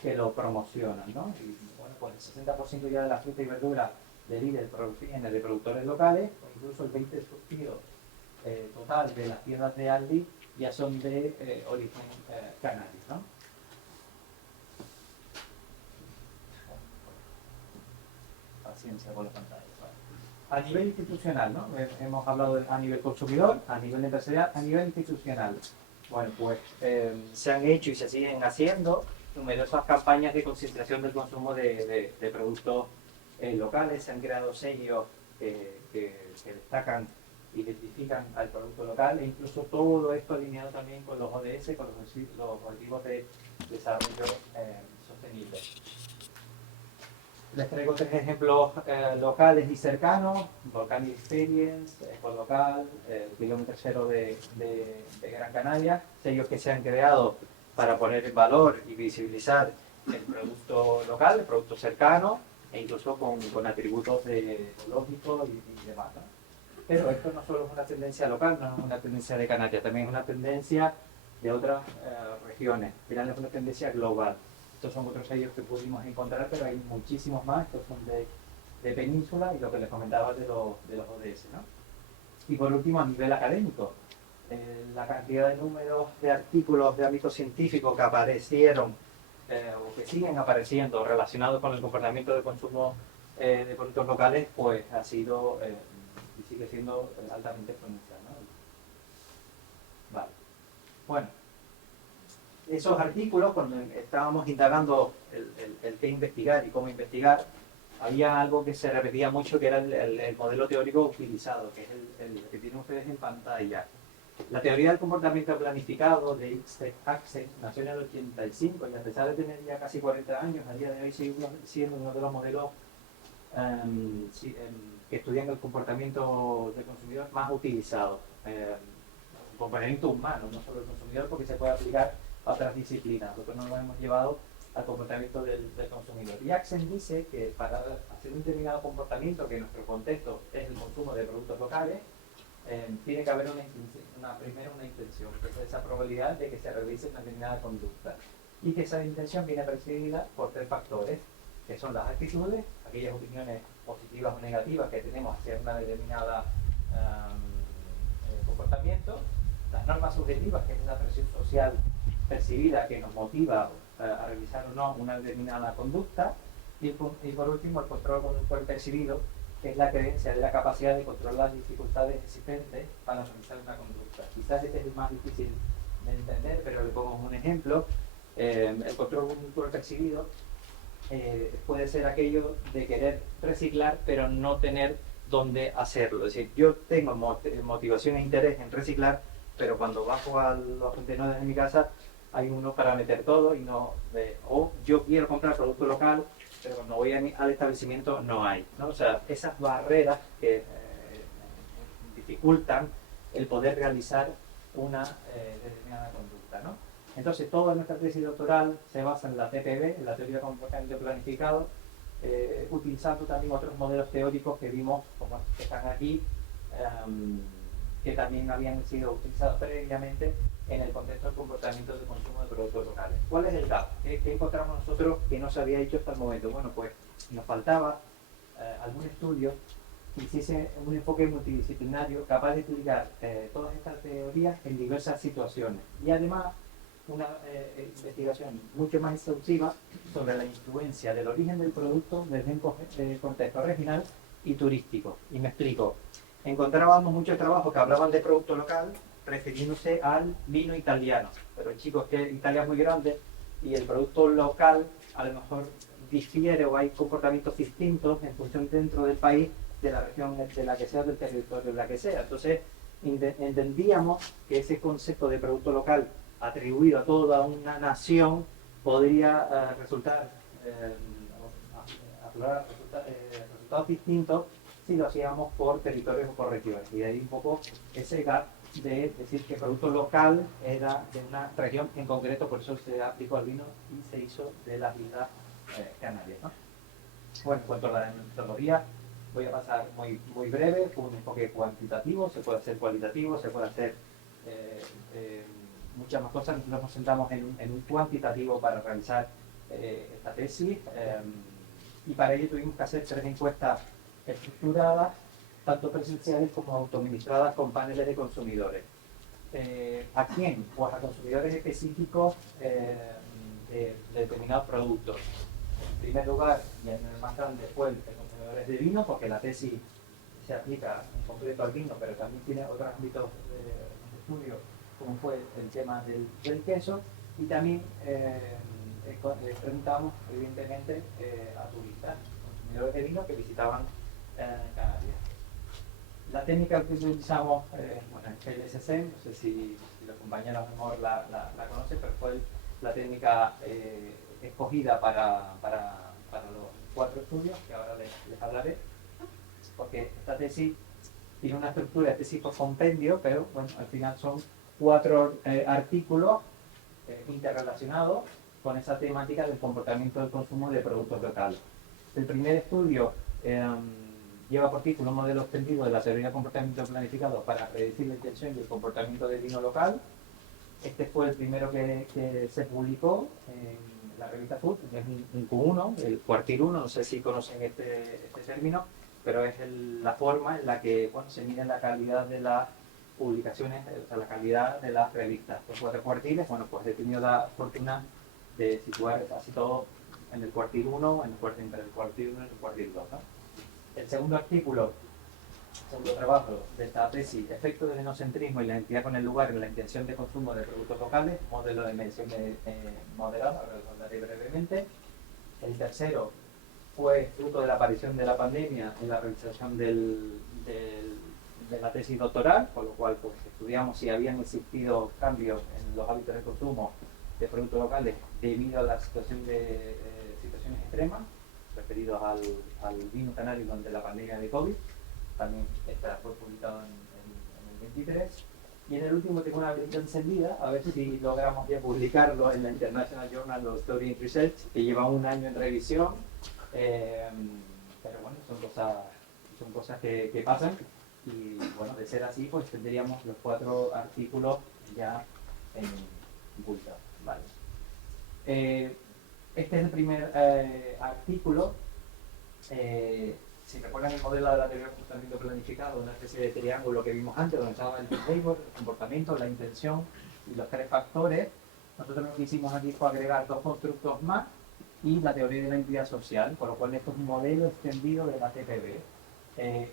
que lo promocionan, ¿no? Y bueno, pues el 60% ya de la fruta y verdura de Lidl viene de productores locales, o incluso el 20% total de las tiendas de Aldi ya son de origen canario, ¿no? Paciencia con la pantalla. A nivel institucional, ¿no? Hemos hablado a nivel consumidor, a nivel empresarial, a nivel institucional. Bueno, pues se han hecho y se siguen haciendo numerosas campañas de concienciación del consumo de productos locales. Se han creado sellos que destacan, identifican al producto local, e incluso todo esto alineado también con los ODS, con los objetivos de desarrollo sostenible. Les traigo tres ejemplos locales y cercanos: Volcán Experience, Ecolocal, el kilómetro cero de Gran Canaria, sellos que se han creado para poner en valor y visibilizar el producto local, el producto cercano, e incluso con atributos ecológicos y demás, ¿no? Pero esto no solo es una tendencia local, no es una tendencia de Canarias, también es una tendencia de otras regiones. Al final es una tendencia global. Estos son otros sellos que pudimos encontrar, pero hay muchísimos más. Estos son de Península y lo que les comentaba de los ODS, ¿no? Y por último, a nivel académico, la cantidad de números de artículos de ámbito científico que aparecieron o que siguen apareciendo relacionados con el comportamiento de consumo de productos locales, pues ha sido y sigue siendo altamente exponencial, ¿no? Vale. Bueno. Esos artículos, cuando estábamos indagando el qué investigar y cómo investigar, había algo que se repetía mucho, que era el modelo teórico utilizado, que es el que tienen ustedes en pantalla. La teoría del comportamiento planificado de Axel nació en el 85 y a pesar de tener ya casi 40 años, a día de hoy sigue siendo uno de los modelos que estudian el comportamiento del consumidor más utilizados. El comportamiento humano, no solo el consumidor, porque se puede aplicar a otras disciplinas. Nosotros nos lo hemos llevado al comportamiento del consumidor. Y Axel dice que para hacer un determinado comportamiento, que en nuestro contexto es el consumo de productos locales, tiene que haber primero una intención, que es esa probabilidad de que se realice una determinada conducta. Y que esa intención viene precedida por 3 factores, que son las actitudes, aquellas opiniones positivas o negativas que tenemos hacia una determinada comportamiento, las normas subjetivas, que es una presión social percibida que nos motiva a realizar o no una determinada conducta, y por último el control conductual percibido, que es la creencia de la capacidad de controlar las dificultades existentes para realizar una conducta. Quizás este es el más difícil de entender, pero le pongo un ejemplo. El control conductual percibido puede ser aquello de querer reciclar, pero no tener dónde hacerlo. Es decir, yo tengo motivación e interés en reciclar, pero cuando bajo a los contenedores de mi casa hay uno para meter todo y no, o yo quiero comprar producto local, pero cuando voy al establecimiento no hay, ¿no? O sea, esas barreras que dificultan el poder realizar una determinada conducta, ¿no? Entonces, toda nuestra tesis doctoral se basa en la TPB, en la teoría de comportamiento planificado, utilizando también otros modelos teóricos que vimos, como que están aquí, que también habían sido utilizados previamente en el contexto del comportamiento de consumo de productos locales. ¿Cuál es el gap? ¿Qué encontramos nosotros que no se había hecho hasta el momento? Bueno, pues nos faltaba algún estudio que hiciese un enfoque multidisciplinario capaz de explicar todas estas teorías en diversas situaciones. Y además, una investigación mucho más exhaustiva sobre la influencia del origen del producto desde un contexto regional y turístico. Y me explico. Encontrábamos muchos trabajos que hablaban de producto local refiriéndose al vino italiano. Pero chicos, que Italia es muy grande y el producto local a lo mejor difiere o hay comportamientos distintos en función dentro del país, de la región de la que sea, del territorio de la que sea. Entonces, entendíamos que ese concepto de producto local atribuido a toda una nación podría resultar resultados distintos si lo hacíamos por territorios o por regiones. Y de ahí un poco ese gap de decir que el producto local era de una región en concreto, por eso se aplicó al vino y se hizo de las Islas Canarias, ¿no? Bueno, en cuanto a la metodología, voy a pasar muy breve, con un enfoque cuantitativo, se puede hacer cualitativo, se puede hacer muchas más cosas. Nosotros nos centramos en un cuantitativo para realizar esta tesis, y para ello tuvimos que hacer 3 encuestas estructuradas, tanto presenciales como autoadministradas con paneles de consumidores. ¿A quién? Pues a consumidores específicos de determinados productos. En primer lugar, y en el más grande, fue el consumidores de vino, porque la tesis se aplica en concreto al vino, pero también tiene otros ámbitos de estudio, como fue el tema del queso, y también preguntamos, evidentemente, a turistas, consumidores de vino que visitaban Canarias. La técnica que utilizamos, bueno, es el SSM, no sé si los compañeros a lo mejor la conocen, pero fue la técnica escogida para los 4 estudios, que ahora les hablaré, porque esta tesis tiene una estructura de tesis por compendio, pero bueno, al final son 4 artículos interrelacionados con esa temática del comportamiento del consumo de productos locales. El primer estudio lleva por título un modelo extendido de la teoría de comportamiento planificado para predecir la intención y el comportamiento del vino local. Este fue el primero que se publicó en la revista Food, es un Q1, el cuartil 1, no sé si conocen este término, pero es la forma en la que se mide la calidad de las publicaciones, o sea, la calidad de las revistas. Los 4 cuartiles, bueno, pues he tenido la fortuna de situar casi todo en el cuartil 1, entre el cuartil 1 y el cuartil 2, ¿no? El segundo artículo, segundo trabajo de esta tesis, efecto del enocentrismo y la identidad con el lugar en la intención de consumo de productos locales, modelo de medición moderada, lo recordaré brevemente. El tercero fue fruto de la aparición de la pandemia en la realización del de la tesis doctoral, con lo cual pues, estudiamos si habían existido cambios en los hábitos de consumo de productos locales debido a la situación de situaciones extremas, referidos al vino canario durante la pandemia de COVID. También fue publicado en el 23. Y en el último tengo una velita encendida, a ver si logramos ya publicarlo en la International Journal of Story and Research, que lleva un año en revisión. Pero bueno, son cosas que pasan. Y bueno, de ser así, pues tendríamos los 4 artículos ya publicados. Vale. Este es el primer artículo. Si recuerdan el modelo de la teoría de comportamiento planificado, una especie de triángulo que vimos antes, donde estaba el behavior, el comportamiento, la intención y los 3 factores, nosotros lo que hicimos aquí fue agregar 2 constructos más y la teoría de la identidad social, por lo cual esto es un modelo extendido de la TPB.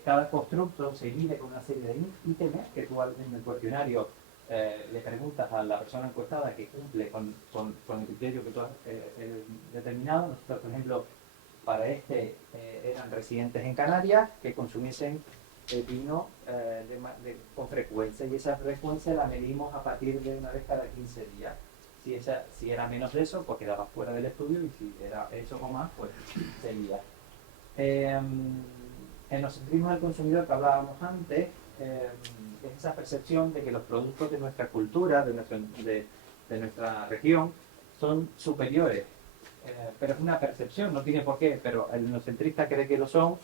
Cada constructo se divide con una serie de ítems que tú en el cuestionario le preguntas a la persona encuestada que cumple con el criterio que tú has determinado. Nosotros, por ejemplo, para eran residentes en Canarias que consumiesen vino con frecuencia, y esa frecuencia la medimos a partir de una vez cada 15 días. Si era menos de eso, pues quedaba fuera del estudio, y si era eso o más, pues seguía. Etnocentrismo del consumidor que hablábamos antes, es esa percepción de que los productos de nuestra cultura, de nuestra región, son superiores. Pero es una percepción, no tiene por qué, pero el etnocentrista cree que lo son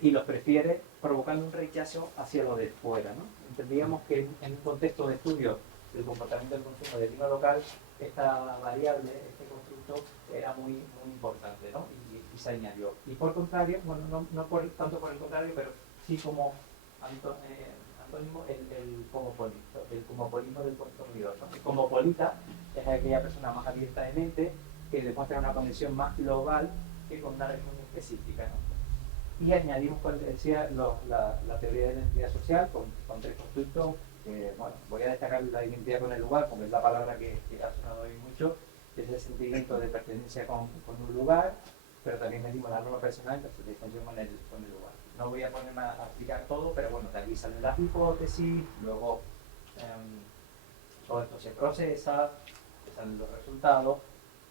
y los prefiere, provocando un rechazo hacia lo de fuera, ¿no? Entendíamos que en un contexto de estudio del comportamiento del consumo de vino local, esta variable, este constructo, era muy importante, ¿no? Y se añadió. Y por contrario, bueno, no tanto por el contrario, pero sí como antónimo, el cosmopolismo del consumidor, ¿no? El cosmopolita es aquella persona más abierta de mente, que demuestra una conexión más global que con una región específica, ¿no? Y añadimos, como decía, la teoría de la identidad social con 3 constructos. Bueno, voy a destacar la identidad con el lugar, porque es la palabra que ha sonado hoy mucho, que es el sentimiento de pertenencia con un lugar, pero también metimos la norma personal de satisfacción con el lugar. No voy a ponerme a explicar todo, pero bueno, de aquí salen las hipótesis, luego todo esto se procesa, salen los resultados,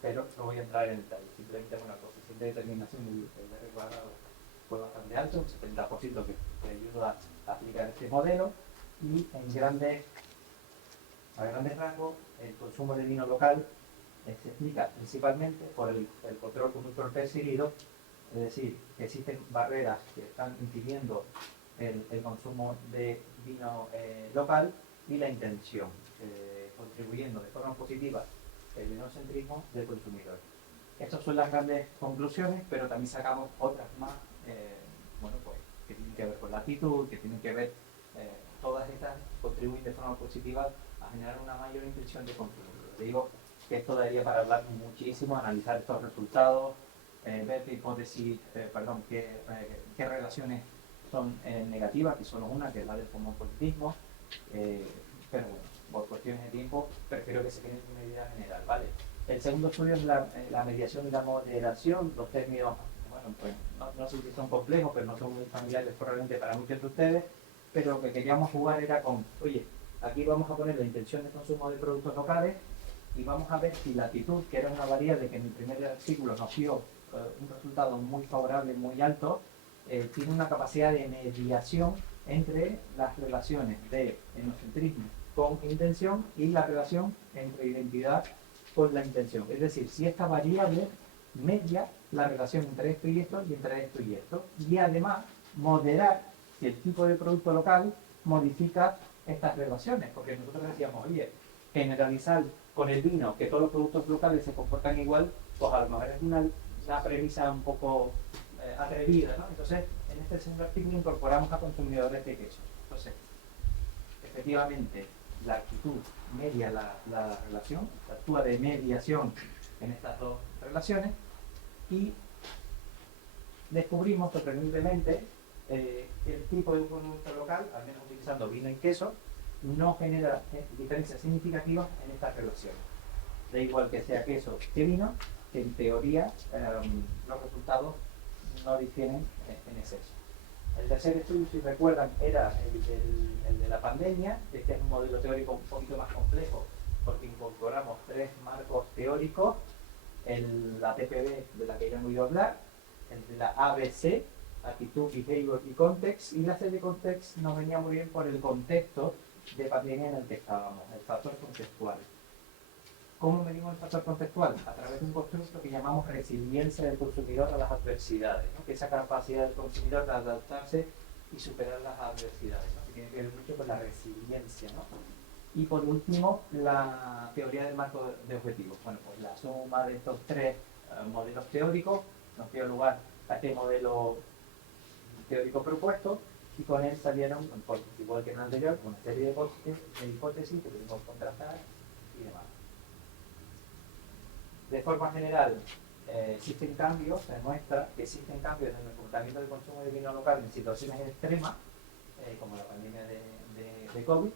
pero no voy a entrar en detalle. Simplemente una cosa, si de determinación el R cuadrado fue bastante alto, un 70% que ayuda a aplicar este modelo, y a grandes rasgos el consumo de vino local se explica principalmente por el control conductor percibido, es decir, que existen barreras que están impidiendo el consumo de vino local, y la intención, contribuyendo de forma positiva el etnocentrismo del consumidor. Estas son las grandes conclusiones, pero también sacamos otras más, bueno, pues, que tienen que ver con la actitud, que tienen que ver, todas estas contribuyen de forma positiva a generar una mayor intención de consumo. Les digo que esto daría para hablar muchísimo, analizar estos resultados, ver qué hipótesis, qué relaciones son negativas, que solo una, que es la del cosmopolitismo, pero bueno, por cuestiones de tiempo prefiero que se quede una idea general, ¿vale? El segundo estudio es la mediación y la moderación. Los términos, bueno, pues no sé si son complejos, pero no son muy familiares probablemente para muchos de ustedes, pero lo que queríamos jugar era con, oye, aquí vamos a poner la intención de consumo de productos locales y vamos a ver si la actitud, que era una variable que en el primer artículo nos dio un resultado muy favorable, muy alto, tiene una capacidad de mediación entre las relaciones de etnocentrismo con intención y la relación entre identidad con la intención. Es decir, si esta variable media la relación entre esto y esto, y entre esto y esto, y además moderar si el tipo de producto local modifica estas relaciones, porque nosotros decíamos, oye, generalizar con el vino que todos los productos locales se comportan igual, pues a lo mejor es una premisa un poco atrevida, ¿no? Entonces, en este segundo artículo incorporamos a consumidores de queso. Entonces, efectivamente, la actitud media la relación, actúa de mediación en estas dos relaciones, y descubrimos sorprendentemente que el tipo de producto local, al menos utilizando vino y queso, no genera diferencias significativas en estas relaciones. Da igual que sea queso que vino, que en teoría los resultados no difieren en exceso. El tercer estudio, si recuerdan, era el de la pandemia. Este es un modelo teórico un poquito más complejo porque incorporamos 3 marcos teóricos: la TPB, de la que ya hemos oído hablar, el de la ABC, actitud, behavior y context, y la C de context nos venía muy bien por el contexto de pandemia en el que estábamos, el factor contextual. ¿Cómo medimos el factor contextual? A través de un constructo que llamamos resiliencia del consumidor a las adversidades, ¿no? Que esa capacidad del consumidor de adaptarse y superar las adversidades, ¿no? Que tiene que ver mucho con la resiliencia, ¿no? Y por último, la teoría del marco de objetivos. Bueno, pues la suma de estos 3 modelos teóricos nos dio lugar a este modelo teórico propuesto, y con él salieron, igual que en el anterior, una serie de hipótesis que pudimos contrastar y demás. De forma general, existen cambios, se demuestra que existen cambios en el comportamiento de consumo de vino local en situaciones extremas, como la pandemia de COVID,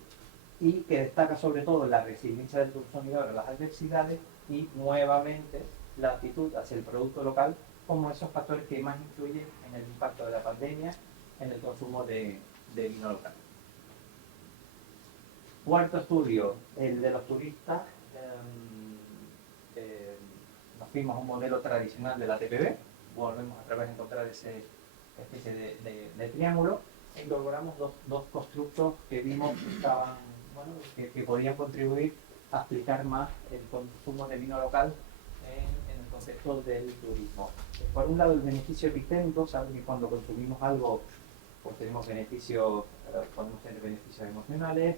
y que destaca sobre todo la resiliencia del consumidor a las adversidades y nuevamente la actitud hacia el producto local como esos factores que más influyen en el impacto de la pandemia en el consumo de vino local. Cuarto estudio, el de los turistas. Nos fuimos a un modelo tradicional de la TPB, volvemos otra vez a encontrar esa especie de triángulo, e incorporamos dos constructos que vimos que estaban, bueno, que podían contribuir a explicar más el consumo de vino local en el contexto del turismo. Por un lado, el beneficio epistémico. Saben que cuando consumimos algo, pues tenemos beneficios, podemos tener beneficios emocionales,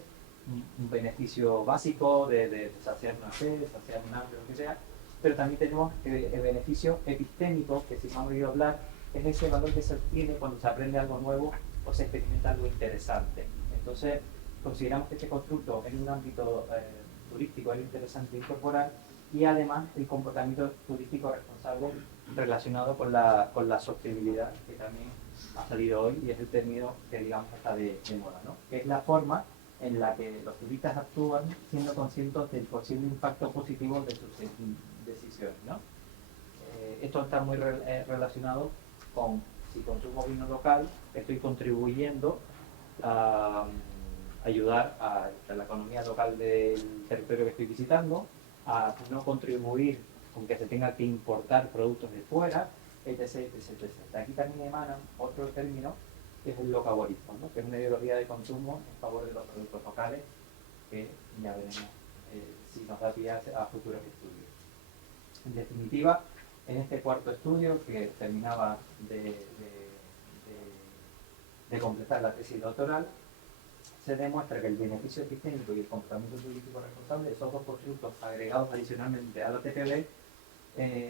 un beneficio básico de saciar una sed, de saciar un hambre, lo que sea, pero también tenemos el beneficio epistémico, que si no hemos oído hablar, es ese valor que se obtiene cuando se aprende algo nuevo o se experimenta algo interesante. Entonces, consideramos que este constructo en un ámbito turístico es interesante incorporar, y además el comportamiento turístico responsable relacionado con la sostenibilidad, que también ha salido hoy y es el término que digamos está de moda, ¿no? Que es la forma en la que los turistas actúan siendo conscientes del posible impacto positivo de sus decisiones, ¿no? Esto está muy relacionado con si consumo vino local, estoy contribuyendo a ayudar a la economía local del territorio que estoy visitando, a no contribuir con que se tenga que importar productos de fuera, etc. etc. Aquí también emana otro término, que es el locavorismo, ¿no? Que es una ideología de consumo en favor de los productos locales, que ya veremos si nos da pie a futuros estudios. En definitiva, en este cuarto estudio, que terminaba de completar la tesis doctoral, se demuestra que el beneficio epistémico y el comportamiento turístico responsable, esos dos constructos agregados adicionalmente a la TPB,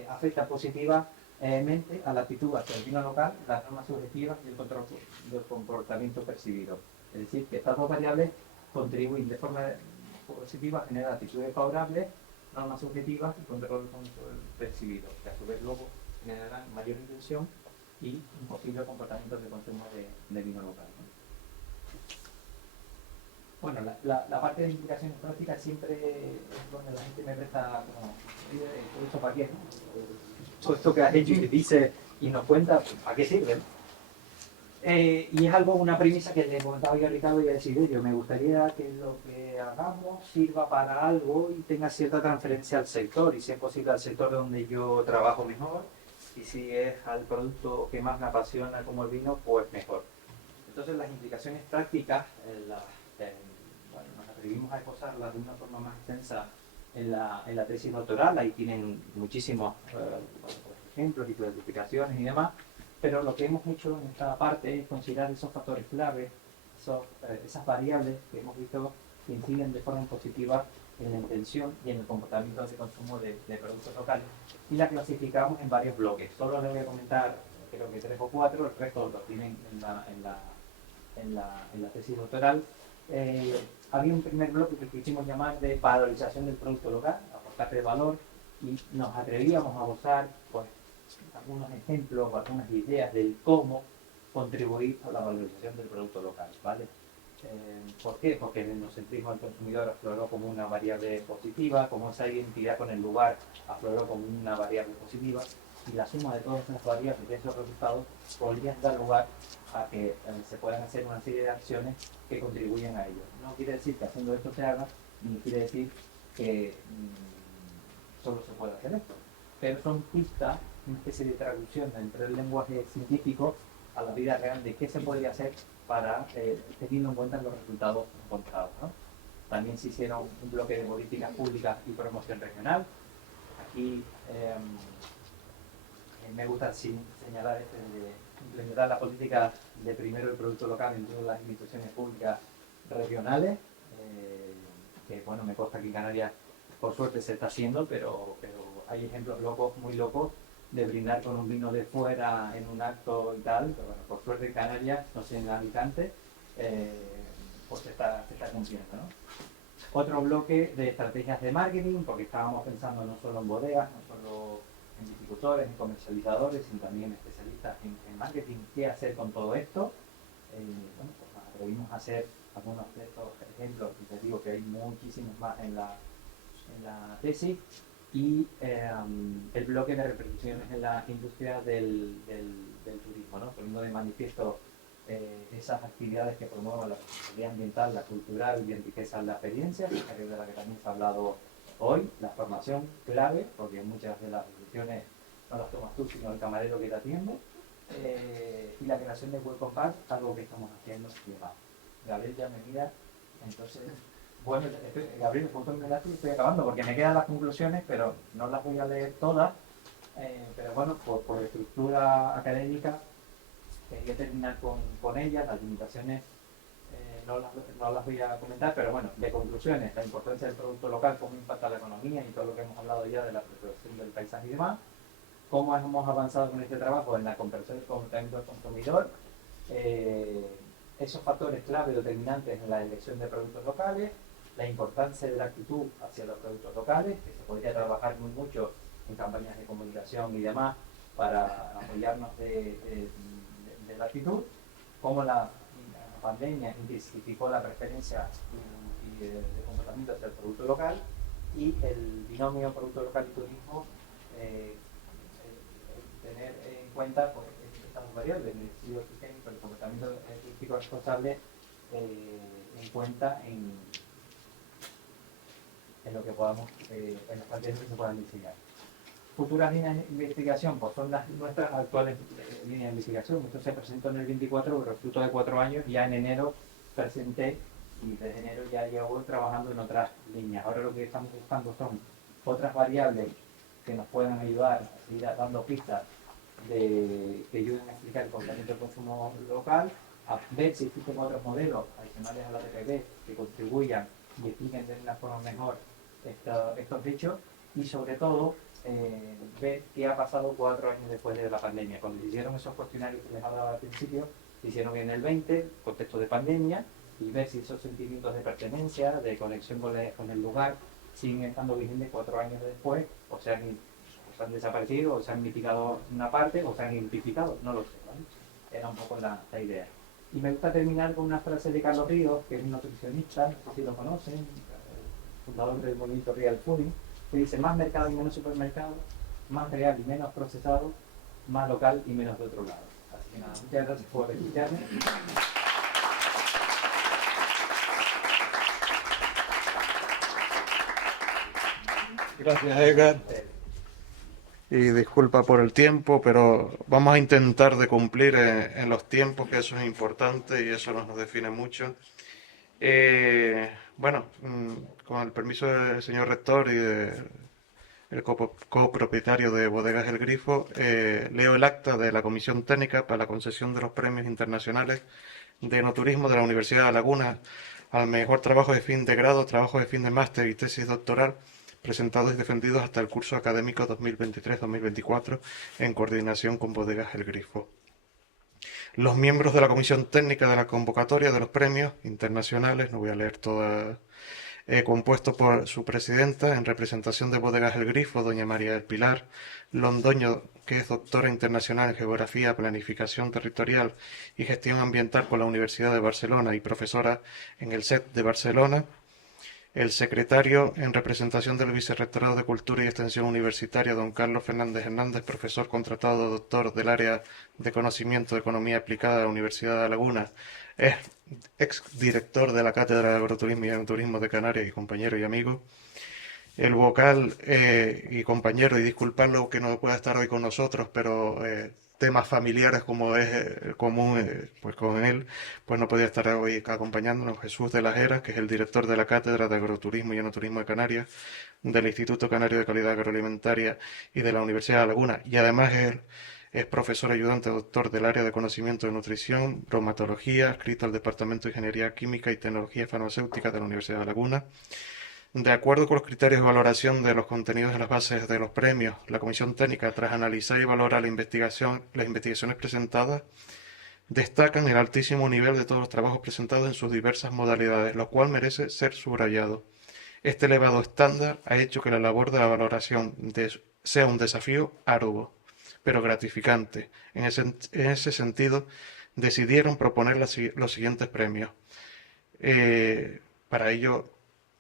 afectan positivamente a la actitud hacia el vino local, las normas subjetivas y el control del comportamiento percibido. Es decir, que estas dos variables contribuyen de forma positiva a generar actitudes favorables, normas subjetivas y control percibido, que a su vez luego generarán mayor intención y un posible comportamiento de consumo de vino local, ¿no? Bueno, la parte de implicaciones prácticas siempre es donde la gente me presta como, ¿todo esto para qué? ¿No? Todo esto que has hecho y que dice y nos cuenta, ¿para qué sirve? Y es algo, una premisa que le comentaba yo a Ricardo y a Desiderio. Me gustaría que lo que hagamos sirva para algo y tenga cierta transferencia al sector, y si es posible al sector donde yo trabajo mejor, y si es al producto que más me apasiona como el vino, pues mejor. Entonces las implicaciones prácticas, bueno, nos atrevimos a esbozarlas de una forma más extensa en la tesis doctoral. Ahí tienen muchísimos ejemplos y clasificaciones y demás, pero lo que hemos hecho en esta parte es considerar esos factores clave, esas variables que hemos visto que inciden de forma positiva en la intención y en el comportamiento de consumo de productos locales, y la clasificamos en varios bloques. Solo les voy a comentar, creo que 3 o 4, el resto lo tienen en la tesis doctoral. Había un primer bloque que quisimos llamar de valorización del producto local, aportarle valor, y nos atrevíamos a usar pues, algunos ejemplos o algunas ideas del cómo contribuir a la valorización del producto local, ¿vale? ¿Por qué? Porque el etnocentrismo del consumidor afloró como una variable positiva, como esa identidad con el lugar afloró como una variable positiva, y la suma de todas las variables de esos resultados podrían dar lugar a que se puedan hacer una serie de acciones que contribuyan a ello. No quiere decir que haciendo esto se haga, ni quiere decir que solo se pueda hacer esto, pero son pistas, una especie de traducción entre el lenguaje científico a la vida real de qué se podría hacer para teniendo en cuenta los resultados encontrados, ¿no? También se hicieron un bloque de políticas públicas y promoción regional. Aquí me gusta señalar de implementar la política de primero el producto local en todas las instituciones públicas regionales, que bueno, me consta que en Canarias por suerte se está haciendo, pero hay ejemplos locos, muy locos, de brindar con un vino de fuera en un acto y tal, pero bueno, por suerte en Canarias, no sé en Alicante, pues se está cumpliendo, ¿no? Otro bloque de estrategias de marketing, porque estábamos pensando no solo en bodegas, no solo en viticultores, en comercializadores, sino también en especialistas en marketing, qué hacer con todo esto. Bueno, pues nos atrevimos a hacer algunos de estos ejemplos, y te digo que hay muchísimos más en la tesis, y el bloque de repercusiones en la industria del turismo, ¿no? Poniendo de manifiesto esas actividades que promuevan la responsabilidad ambiental, la cultural y enriquezan la experiencia, de la que también se ha hablado hoy, la formación clave, porque muchas de las decisiones no las tomas tú, sino el camarero que te atiende, y la creación de Welcome Pack, algo que estamos haciendo y demás. Gabriel ya me mira, entonces, bueno, Gabriel, justo me la estoy acabando, porque me quedan las conclusiones, pero no las voy a leer todas, pero bueno, por estructura académica, quería terminar con ellas, las limitaciones no las voy a comentar, pero bueno, de conclusiones, la importancia del producto local, cómo impacta la economía y todo lo que hemos hablado ya de la protección del paisaje y demás, cómo hemos avanzado con este trabajo en la comprensión del comportamiento del consumidor, esos factores clave determinantes en la elección de productos locales, la importancia de la actitud hacia los productos locales, que se podría trabajar muy mucho en campañas de comunicación y demás para apoyarnos de la actitud, cómo la pandemia intensificó la preferencia y de comportamiento hacia el producto local, y el binomio producto local y turismo, tener en cuenta pues, estas dos variables, el estudio sistémico, el comportamiento turístico responsable, en cuenta en lo que podamos, en las estrategias que se puedan diseñar. Futuras líneas de investigación, pues son nuestras actuales líneas de investigación. Esto se presentó en el 24, pero fruto de 4 años, ya en enero presenté, y desde enero ya llevo trabajando en otras líneas. Ahora lo que estamos buscando son otras variables que nos puedan ayudar a seguir dando pistas que ayuden a explicar el comportamiento del consumo local, a ver si existen otros modelos adicionales a la TPB que contribuyan y expliquen de una forma mejor estos hechos, y sobre todo ver qué ha pasado 4 años después de la pandemia. Cuando se hicieron esos cuestionarios que les hablaba al principio, se hicieron en el 20, contexto de pandemia, y ver si esos sentimientos de pertenencia, de conexión con el lugar, siguen estando vigentes 4 años después, o se han desaparecido, o se han mitigado una parte, o se han identificado, no lo sé, ¿vale? Era un poco la idea. Y me gusta terminar con una frase de Carlos Ríos, que es un nutricionista, no sé si lo conocen, fundador del movimiento Real Fooding, que dice: más mercado y menos supermercado, más real y menos procesado, más local y menos de otro lado. Así que nada, muchas gracias por escucharme. Gracias, Edgar. Y disculpa por el tiempo, pero vamos a intentar de cumplir en los tiempos, que eso es importante y eso nos define mucho. Bueno, con el permiso del señor rector y del copropietario de Bodegas El Grifo, leo el acta de la Comisión Técnica para la concesión de los premios internacionales de enoturismo de la Universidad de La Laguna al mejor trabajo de fin de grado, trabajo de fin de máster y tesis doctoral, presentados y defendidos hasta el curso académico 2023-2024 en coordinación con Bodegas El Grifo. Los miembros de la Comisión Técnica de la convocatoria de los premios internacionales, no voy a leer toda, compuesto por su presidenta, en representación de Bodegas El Grifo, doña María del Pilar Londoño, que es doctora internacional en Geografía, Planificación Territorial y Gestión Ambiental por la Universidad de Barcelona y profesora en el SET de Barcelona. el secretario en representación del Vicerrectorado de Cultura y Extensión Universitaria, don Carlos Fernández Hernández, profesor contratado doctor del área de Conocimiento de Economía Aplicada de la Universidad de La Laguna, es exdirector de la Cátedra de Agroturismo y Enoturismo de Canarias y compañero y amigo. El vocal y compañero, y disculpadlo que no pueda estar hoy con nosotros, pero temas familiares como es común pues con él, pues no podía estar hoy acompañándonos. Jesús de las Heras, que es el director de la Cátedra de Agroturismo y Enoturismo de Canarias, del Instituto Canario de Calidad Agroalimentaria y de la Universidad de La Laguna, y además es profesor ayudante doctor del área de conocimiento de nutrición, bromatología, adscrito al Departamento de Ingeniería Química y Tecnología Farmacéutica de la Universidad de La Laguna. De acuerdo con los criterios de valoración de los contenidos de las bases de los premios, la Comisión Técnica, tras analizar y valorar las investigaciones presentadas, destacan el altísimo nivel de todos los trabajos presentados en sus diversas modalidades, lo cual merece ser subrayado. Este elevado estándar ha hecho que la labor de la valoración sea un desafío arduo, pero gratificante. En ese sentido, decidieron proponer los siguientes premios. Para ello,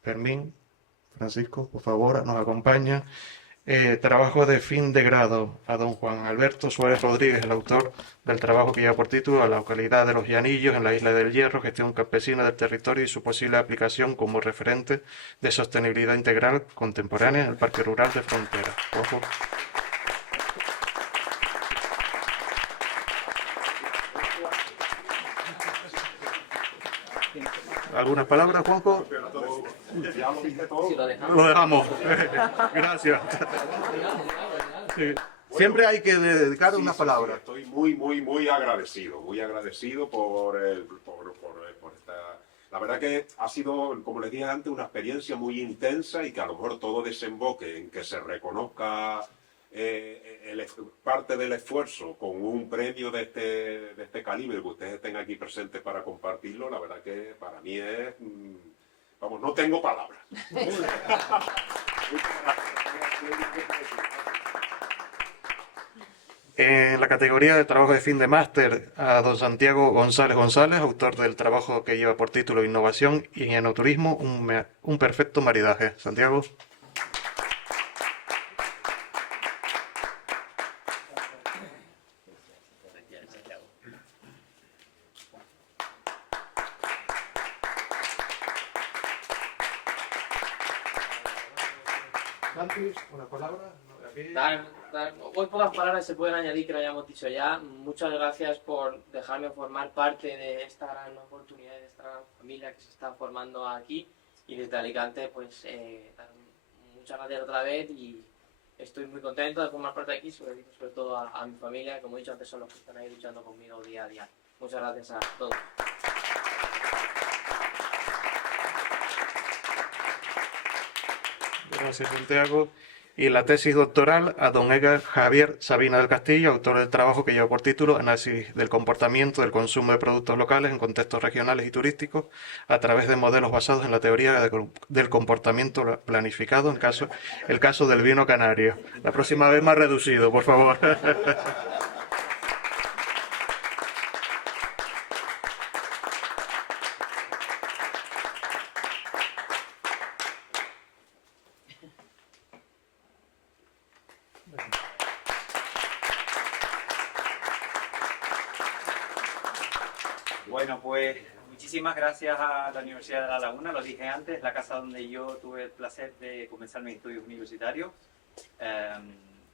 Fermín, Francisco, por favor, nos acompaña. Trabajo de fin de grado a don Juan Alberto Suárez Rodríguez, el autor del trabajo que lleva por título La localidad de Los Llanillos en la isla del Hierro, gestión campesina del territorio y su posible aplicación como referente de sostenibilidad integral contemporánea en el Parque Rural de Frontera. Ojo. ¿Algunas palabras, Juanjo? Ya lo dije todo. Lo dejamos. Gracias. Sí. Siempre hay que dedicar una palabra. Estoy muy agradecido por esta... La verdad que ha sido, como les dije antes, una experiencia muy intensa y que a lo mejor todo desemboque en que se reconozca parte del esfuerzo con un premio de este calibre, que ustedes estén aquí presentes para compartirlo. La verdad que para mí es... Vamos, no tengo palabras. En la categoría de trabajo de fin de máster, a don Santiago González González, autor del trabajo que lleva por título Innovación y Enoturismo, un perfecto maridaje. Santiago. Santi, una palabra. Muy pocas palabras se pueden añadir que lo hayamos dicho ya. Muchas gracias por dejarme formar parte de esta gran oportunidad, de esta gran familia que se está formando aquí. Y desde Alicante, pues, muchas gracias otra vez y estoy muy contento de formar parte de aquí, sobre todo a mi familia, que como he dicho antes son los que están ahí luchando conmigo día a día. Muchas gracias a todos. Gracias, Santiago. Y la tesis doctoral a don Edgar Javier Sabina del Castillo, autor del trabajo que lleva por título Análisis del comportamiento del consumo de productos locales en contextos regionales y turísticos a través de modelos basados en la teoría del comportamiento planificado, el caso del vino canario. La próxima vez más reducido, por favor. Bueno, pues muchísimas gracias a la Universidad de La Laguna, lo dije antes, la casa donde yo tuve el placer de comenzar mis estudios universitarios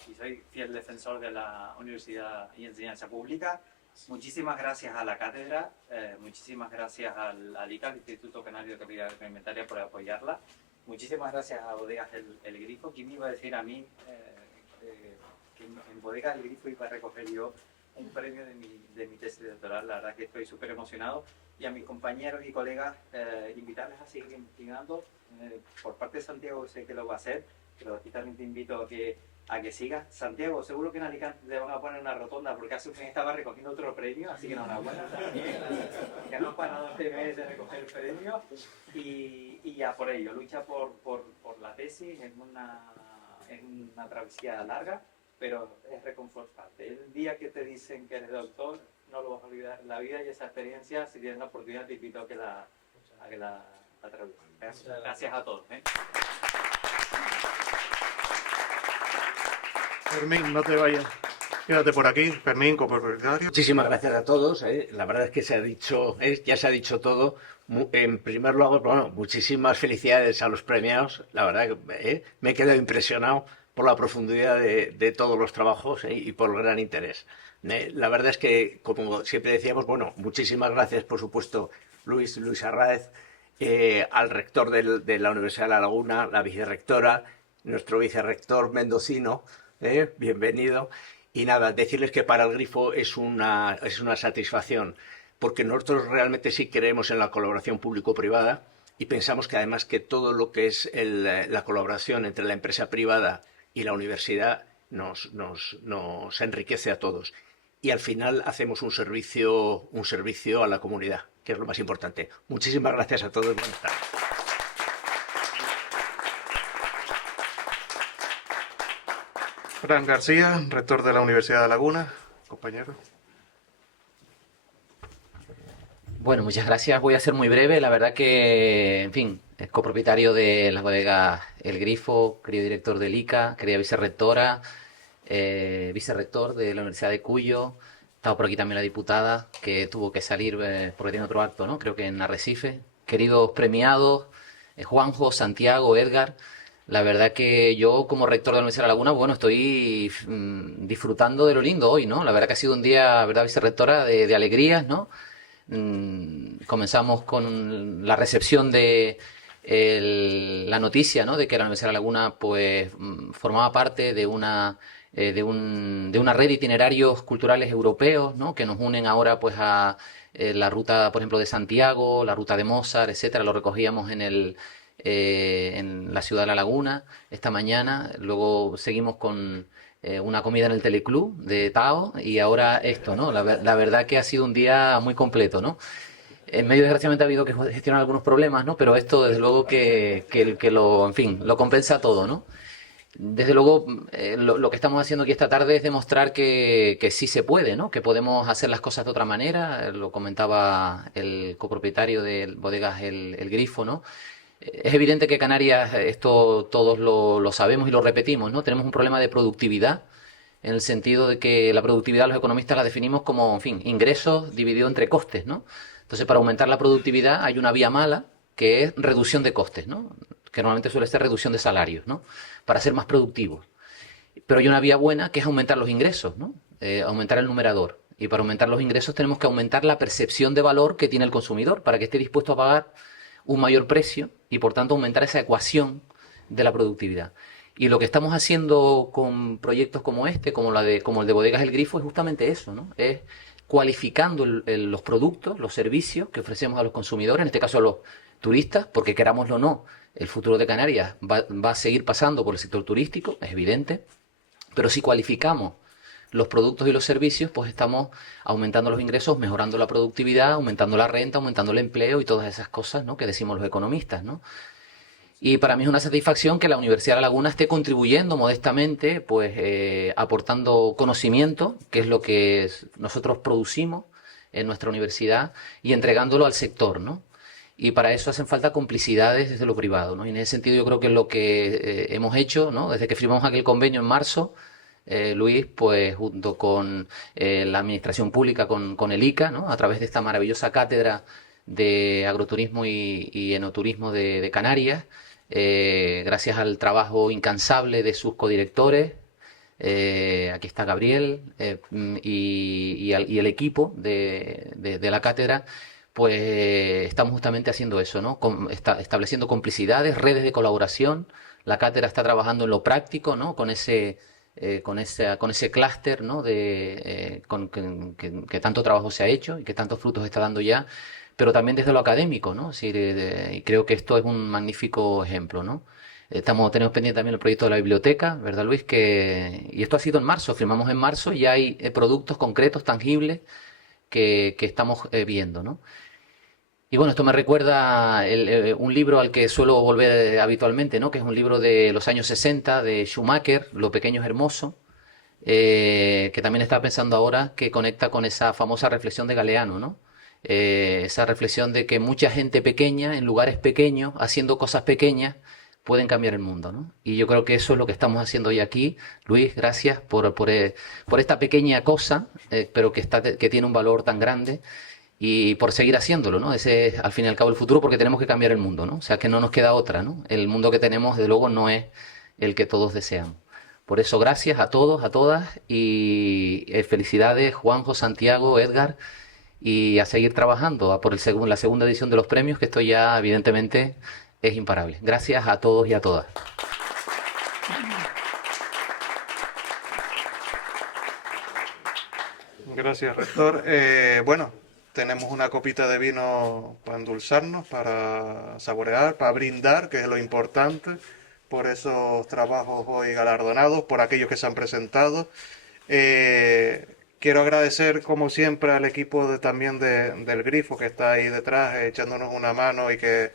y soy fiel defensor de la Universidad y Enseñanza Pública. Muchísimas gracias a la cátedra, muchísimas gracias al ICA, al Instituto Canario de Calidad Alimentaria, por apoyarla. Muchísimas gracias a Bodegas El Grifo. ¿Quién me iba a decir a mí que en Bodegas El Grifo iba a recoger yo un premio de mi tesis doctoral? La verdad que estoy súper emocionado, y a mis compañeros y colegas invitarles a seguir investigando. Por parte de Santiago sé que lo va a hacer, pero aquí también te invito a que sigas. Santiago, seguro que en Alicante te van a poner una rotonda porque hace un mes estaba recogiendo otro premio, así que enhorabuena también, que no has parado este mes de recoger el premio, y ya por ello, lucha por la tesis. Es una travesía larga, pero es reconfortante. El día que te dicen que eres doctor, no lo vas a olvidar en la vida, y esa experiencia, si tienes la oportunidad, te invito a que a través. Gracias a todos. Fermín, no te vayas. Quédate por aquí, Fermín, copropietario. Muchísimas gracias a todos. La verdad es que se ha dicho, ya se ha dicho todo. En primer lugar, bueno, muchísimas felicidades a los premiados. La verdad que me he quedado impresionado por la profundidad de todos los trabajos y por el gran interés. La verdad es que, como siempre decíamos, bueno, muchísimas gracias, por supuesto, Luis Arráez, al rector de la Universidad de La Laguna, la vicerrectora, nuestro vicerrector mendocino, bienvenido. Y nada, decirles que para el Grifo es una satisfacción, porque nosotros realmente sí creemos en la colaboración público-privada y pensamos que además que todo lo que es la colaboración entre la empresa privada y la universidad nos enriquece a todos. Y al final hacemos un servicio a la comunidad, que es lo más importante. Muchísimas gracias a todos. Buenas tardes. Fran García, rector de la Universidad de La Laguna, compañero. Bueno, muchas gracias. Voy a ser muy breve. La verdad que, en fin, es copropietario de las bodegas El Grifo, querido director del ICA, querida vicerrectora, vicerrector de la Universidad de Cuyo. Estaba por aquí también la diputada, que tuvo que salir porque tiene otro acto, ¿no? Creo que en Arrecife. Queridos premiados, Juanjo, Santiago, Edgar. La verdad que yo, como rector de la Universidad de La Laguna, bueno, estoy disfrutando de lo lindo hoy, ¿no? La verdad que ha sido un día, ¿verdad, vicerrectora, de alegrías, ¿no? Comenzamos con la recepción de la noticia, ¿no?, de que la Universidad de La Laguna pues formaba parte de una red de itinerarios culturales europeos, ¿no?, que nos unen ahora pues a la ruta, por ejemplo, de Santiago, la ruta de Mozart, etcétera. Lo recogíamos en la ciudad de La Laguna esta mañana. Luego seguimos con una comida en el Teleclub de Tao y ahora esto, ¿no? La verdad que ha sido un día muy completo, ¿no? En medio, desgraciadamente, ha habido que gestionar algunos problemas, ¿no? Pero esto, desde luego, que en fin, lo compensa todo, ¿no? Desde luego, lo que estamos haciendo aquí esta tarde es demostrar que sí se puede, ¿no? Que podemos hacer las cosas de otra manera. Lo comentaba el copropietario de Bodegas El Grifo, ¿no? Es evidente que Canarias, esto todos lo sabemos y lo repetimos, ¿no? Tenemos un problema de productividad, en el sentido de que la productividad los economistas la definimos como, en fin, ingresos dividido entre costes, ¿no? Entonces, para aumentar la productividad hay una vía mala, que es reducción de costes, ¿no? Que normalmente suele ser reducción de salarios, ¿no? Para ser más productivos. Pero hay una vía buena, que es aumentar los ingresos, ¿no? Aumentar el numerador. Y para aumentar los ingresos tenemos que aumentar la percepción de valor que tiene el consumidor, para que esté dispuesto a pagar un mayor precio y, por tanto, aumentar esa ecuación de la productividad. Y lo que estamos haciendo con proyectos como este, como el de Bodegas El Grifo, es justamente eso, ¿no? Es cualificando los productos, los servicios que ofrecemos a los consumidores, en este caso a los turistas, porque querámoslo o no, el futuro de Canarias va a seguir pasando por el sector turístico, es evidente, pero si cualificamos los productos y los servicios, pues estamos aumentando los ingresos, mejorando la productividad, aumentando la renta, aumentando el empleo y todas esas cosas, ¿no?, que decimos los economistas, ¿no? Y para mí es una satisfacción que la Universidad de La Laguna esté contribuyendo modestamente, pues aportando conocimiento, que es lo que nosotros producimos en nuestra universidad, y entregándolo al sector, ¿no? Y para eso hacen falta complicidades desde lo privado, ¿no? Y en ese sentido yo creo que es lo que hemos hecho, ¿no? Desde que firmamos aquel convenio en marzo, Luis, pues junto con la administración pública, con el ICA, ¿no?, a través de esta maravillosa cátedra de agroturismo y enoturismo de Canarias, gracias al trabajo incansable de sus codirectores, aquí está Gabriel, y el equipo de la cátedra, pues estamos justamente haciendo eso, ¿no? Estableciendo complicidades, redes de colaboración. La cátedra está trabajando en lo práctico, ¿no?, con ese clúster, ¿no?, que tanto trabajo se ha hecho y que tantos frutos está dando ya, pero también desde lo académico, ¿no? Y creo que esto es un magnífico ejemplo, ¿no? Tenemos pendiente también el proyecto de la biblioteca, ¿verdad, Luis? Y esto ha sido en marzo, firmamos en marzo y ya hay productos concretos, tangibles, que estamos viendo, ¿no? Y bueno, esto me recuerda un libro al que suelo volver habitualmente, ¿no?, que es un libro de los años 60 de Schumacher, Lo pequeño es hermoso, que también estaba pensando ahora que conecta con esa famosa reflexión de Galeano, ¿no? esa reflexión de que mucha gente pequeña, en lugares pequeños, haciendo cosas pequeñas, pueden cambiar el mundo, ¿no? Y yo creo que eso es lo que estamos haciendo hoy aquí. Luis, gracias por esta pequeña cosa, pero que tiene un valor tan grande, y por seguir haciéndolo, ¿no? Ese es, al fin y al cabo, el futuro, porque tenemos que cambiar el mundo, ¿no? O sea, que no nos queda otra, ¿no? El mundo que tenemos, de luego, no es el que todos deseamos. Por eso, gracias a todos, a todas, y felicidades, Juanjo, Santiago, Edgar, y a seguir trabajando por la segunda edición de los premios, que esto ya, evidentemente, es imparable. Gracias a todos y a todas. Gracias, rector. Bueno, tenemos una copita de vino para endulzarnos, para saborear, para brindar, que es lo importante, por esos trabajos hoy galardonados, por aquellos que se han presentado. Quiero agradecer, como siempre, al equipo también del Grifo, que está ahí detrás, echándonos una mano, y que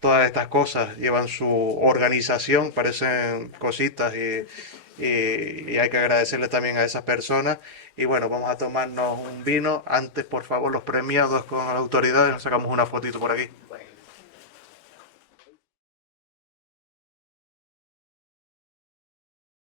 todas estas cosas llevan su organización, parecen cositas, y hay que agradecerle también a esas personas. Y bueno, vamos a tomarnos un vino. Antes, por favor, los premiados con las autoridades, nos sacamos una fotito por aquí.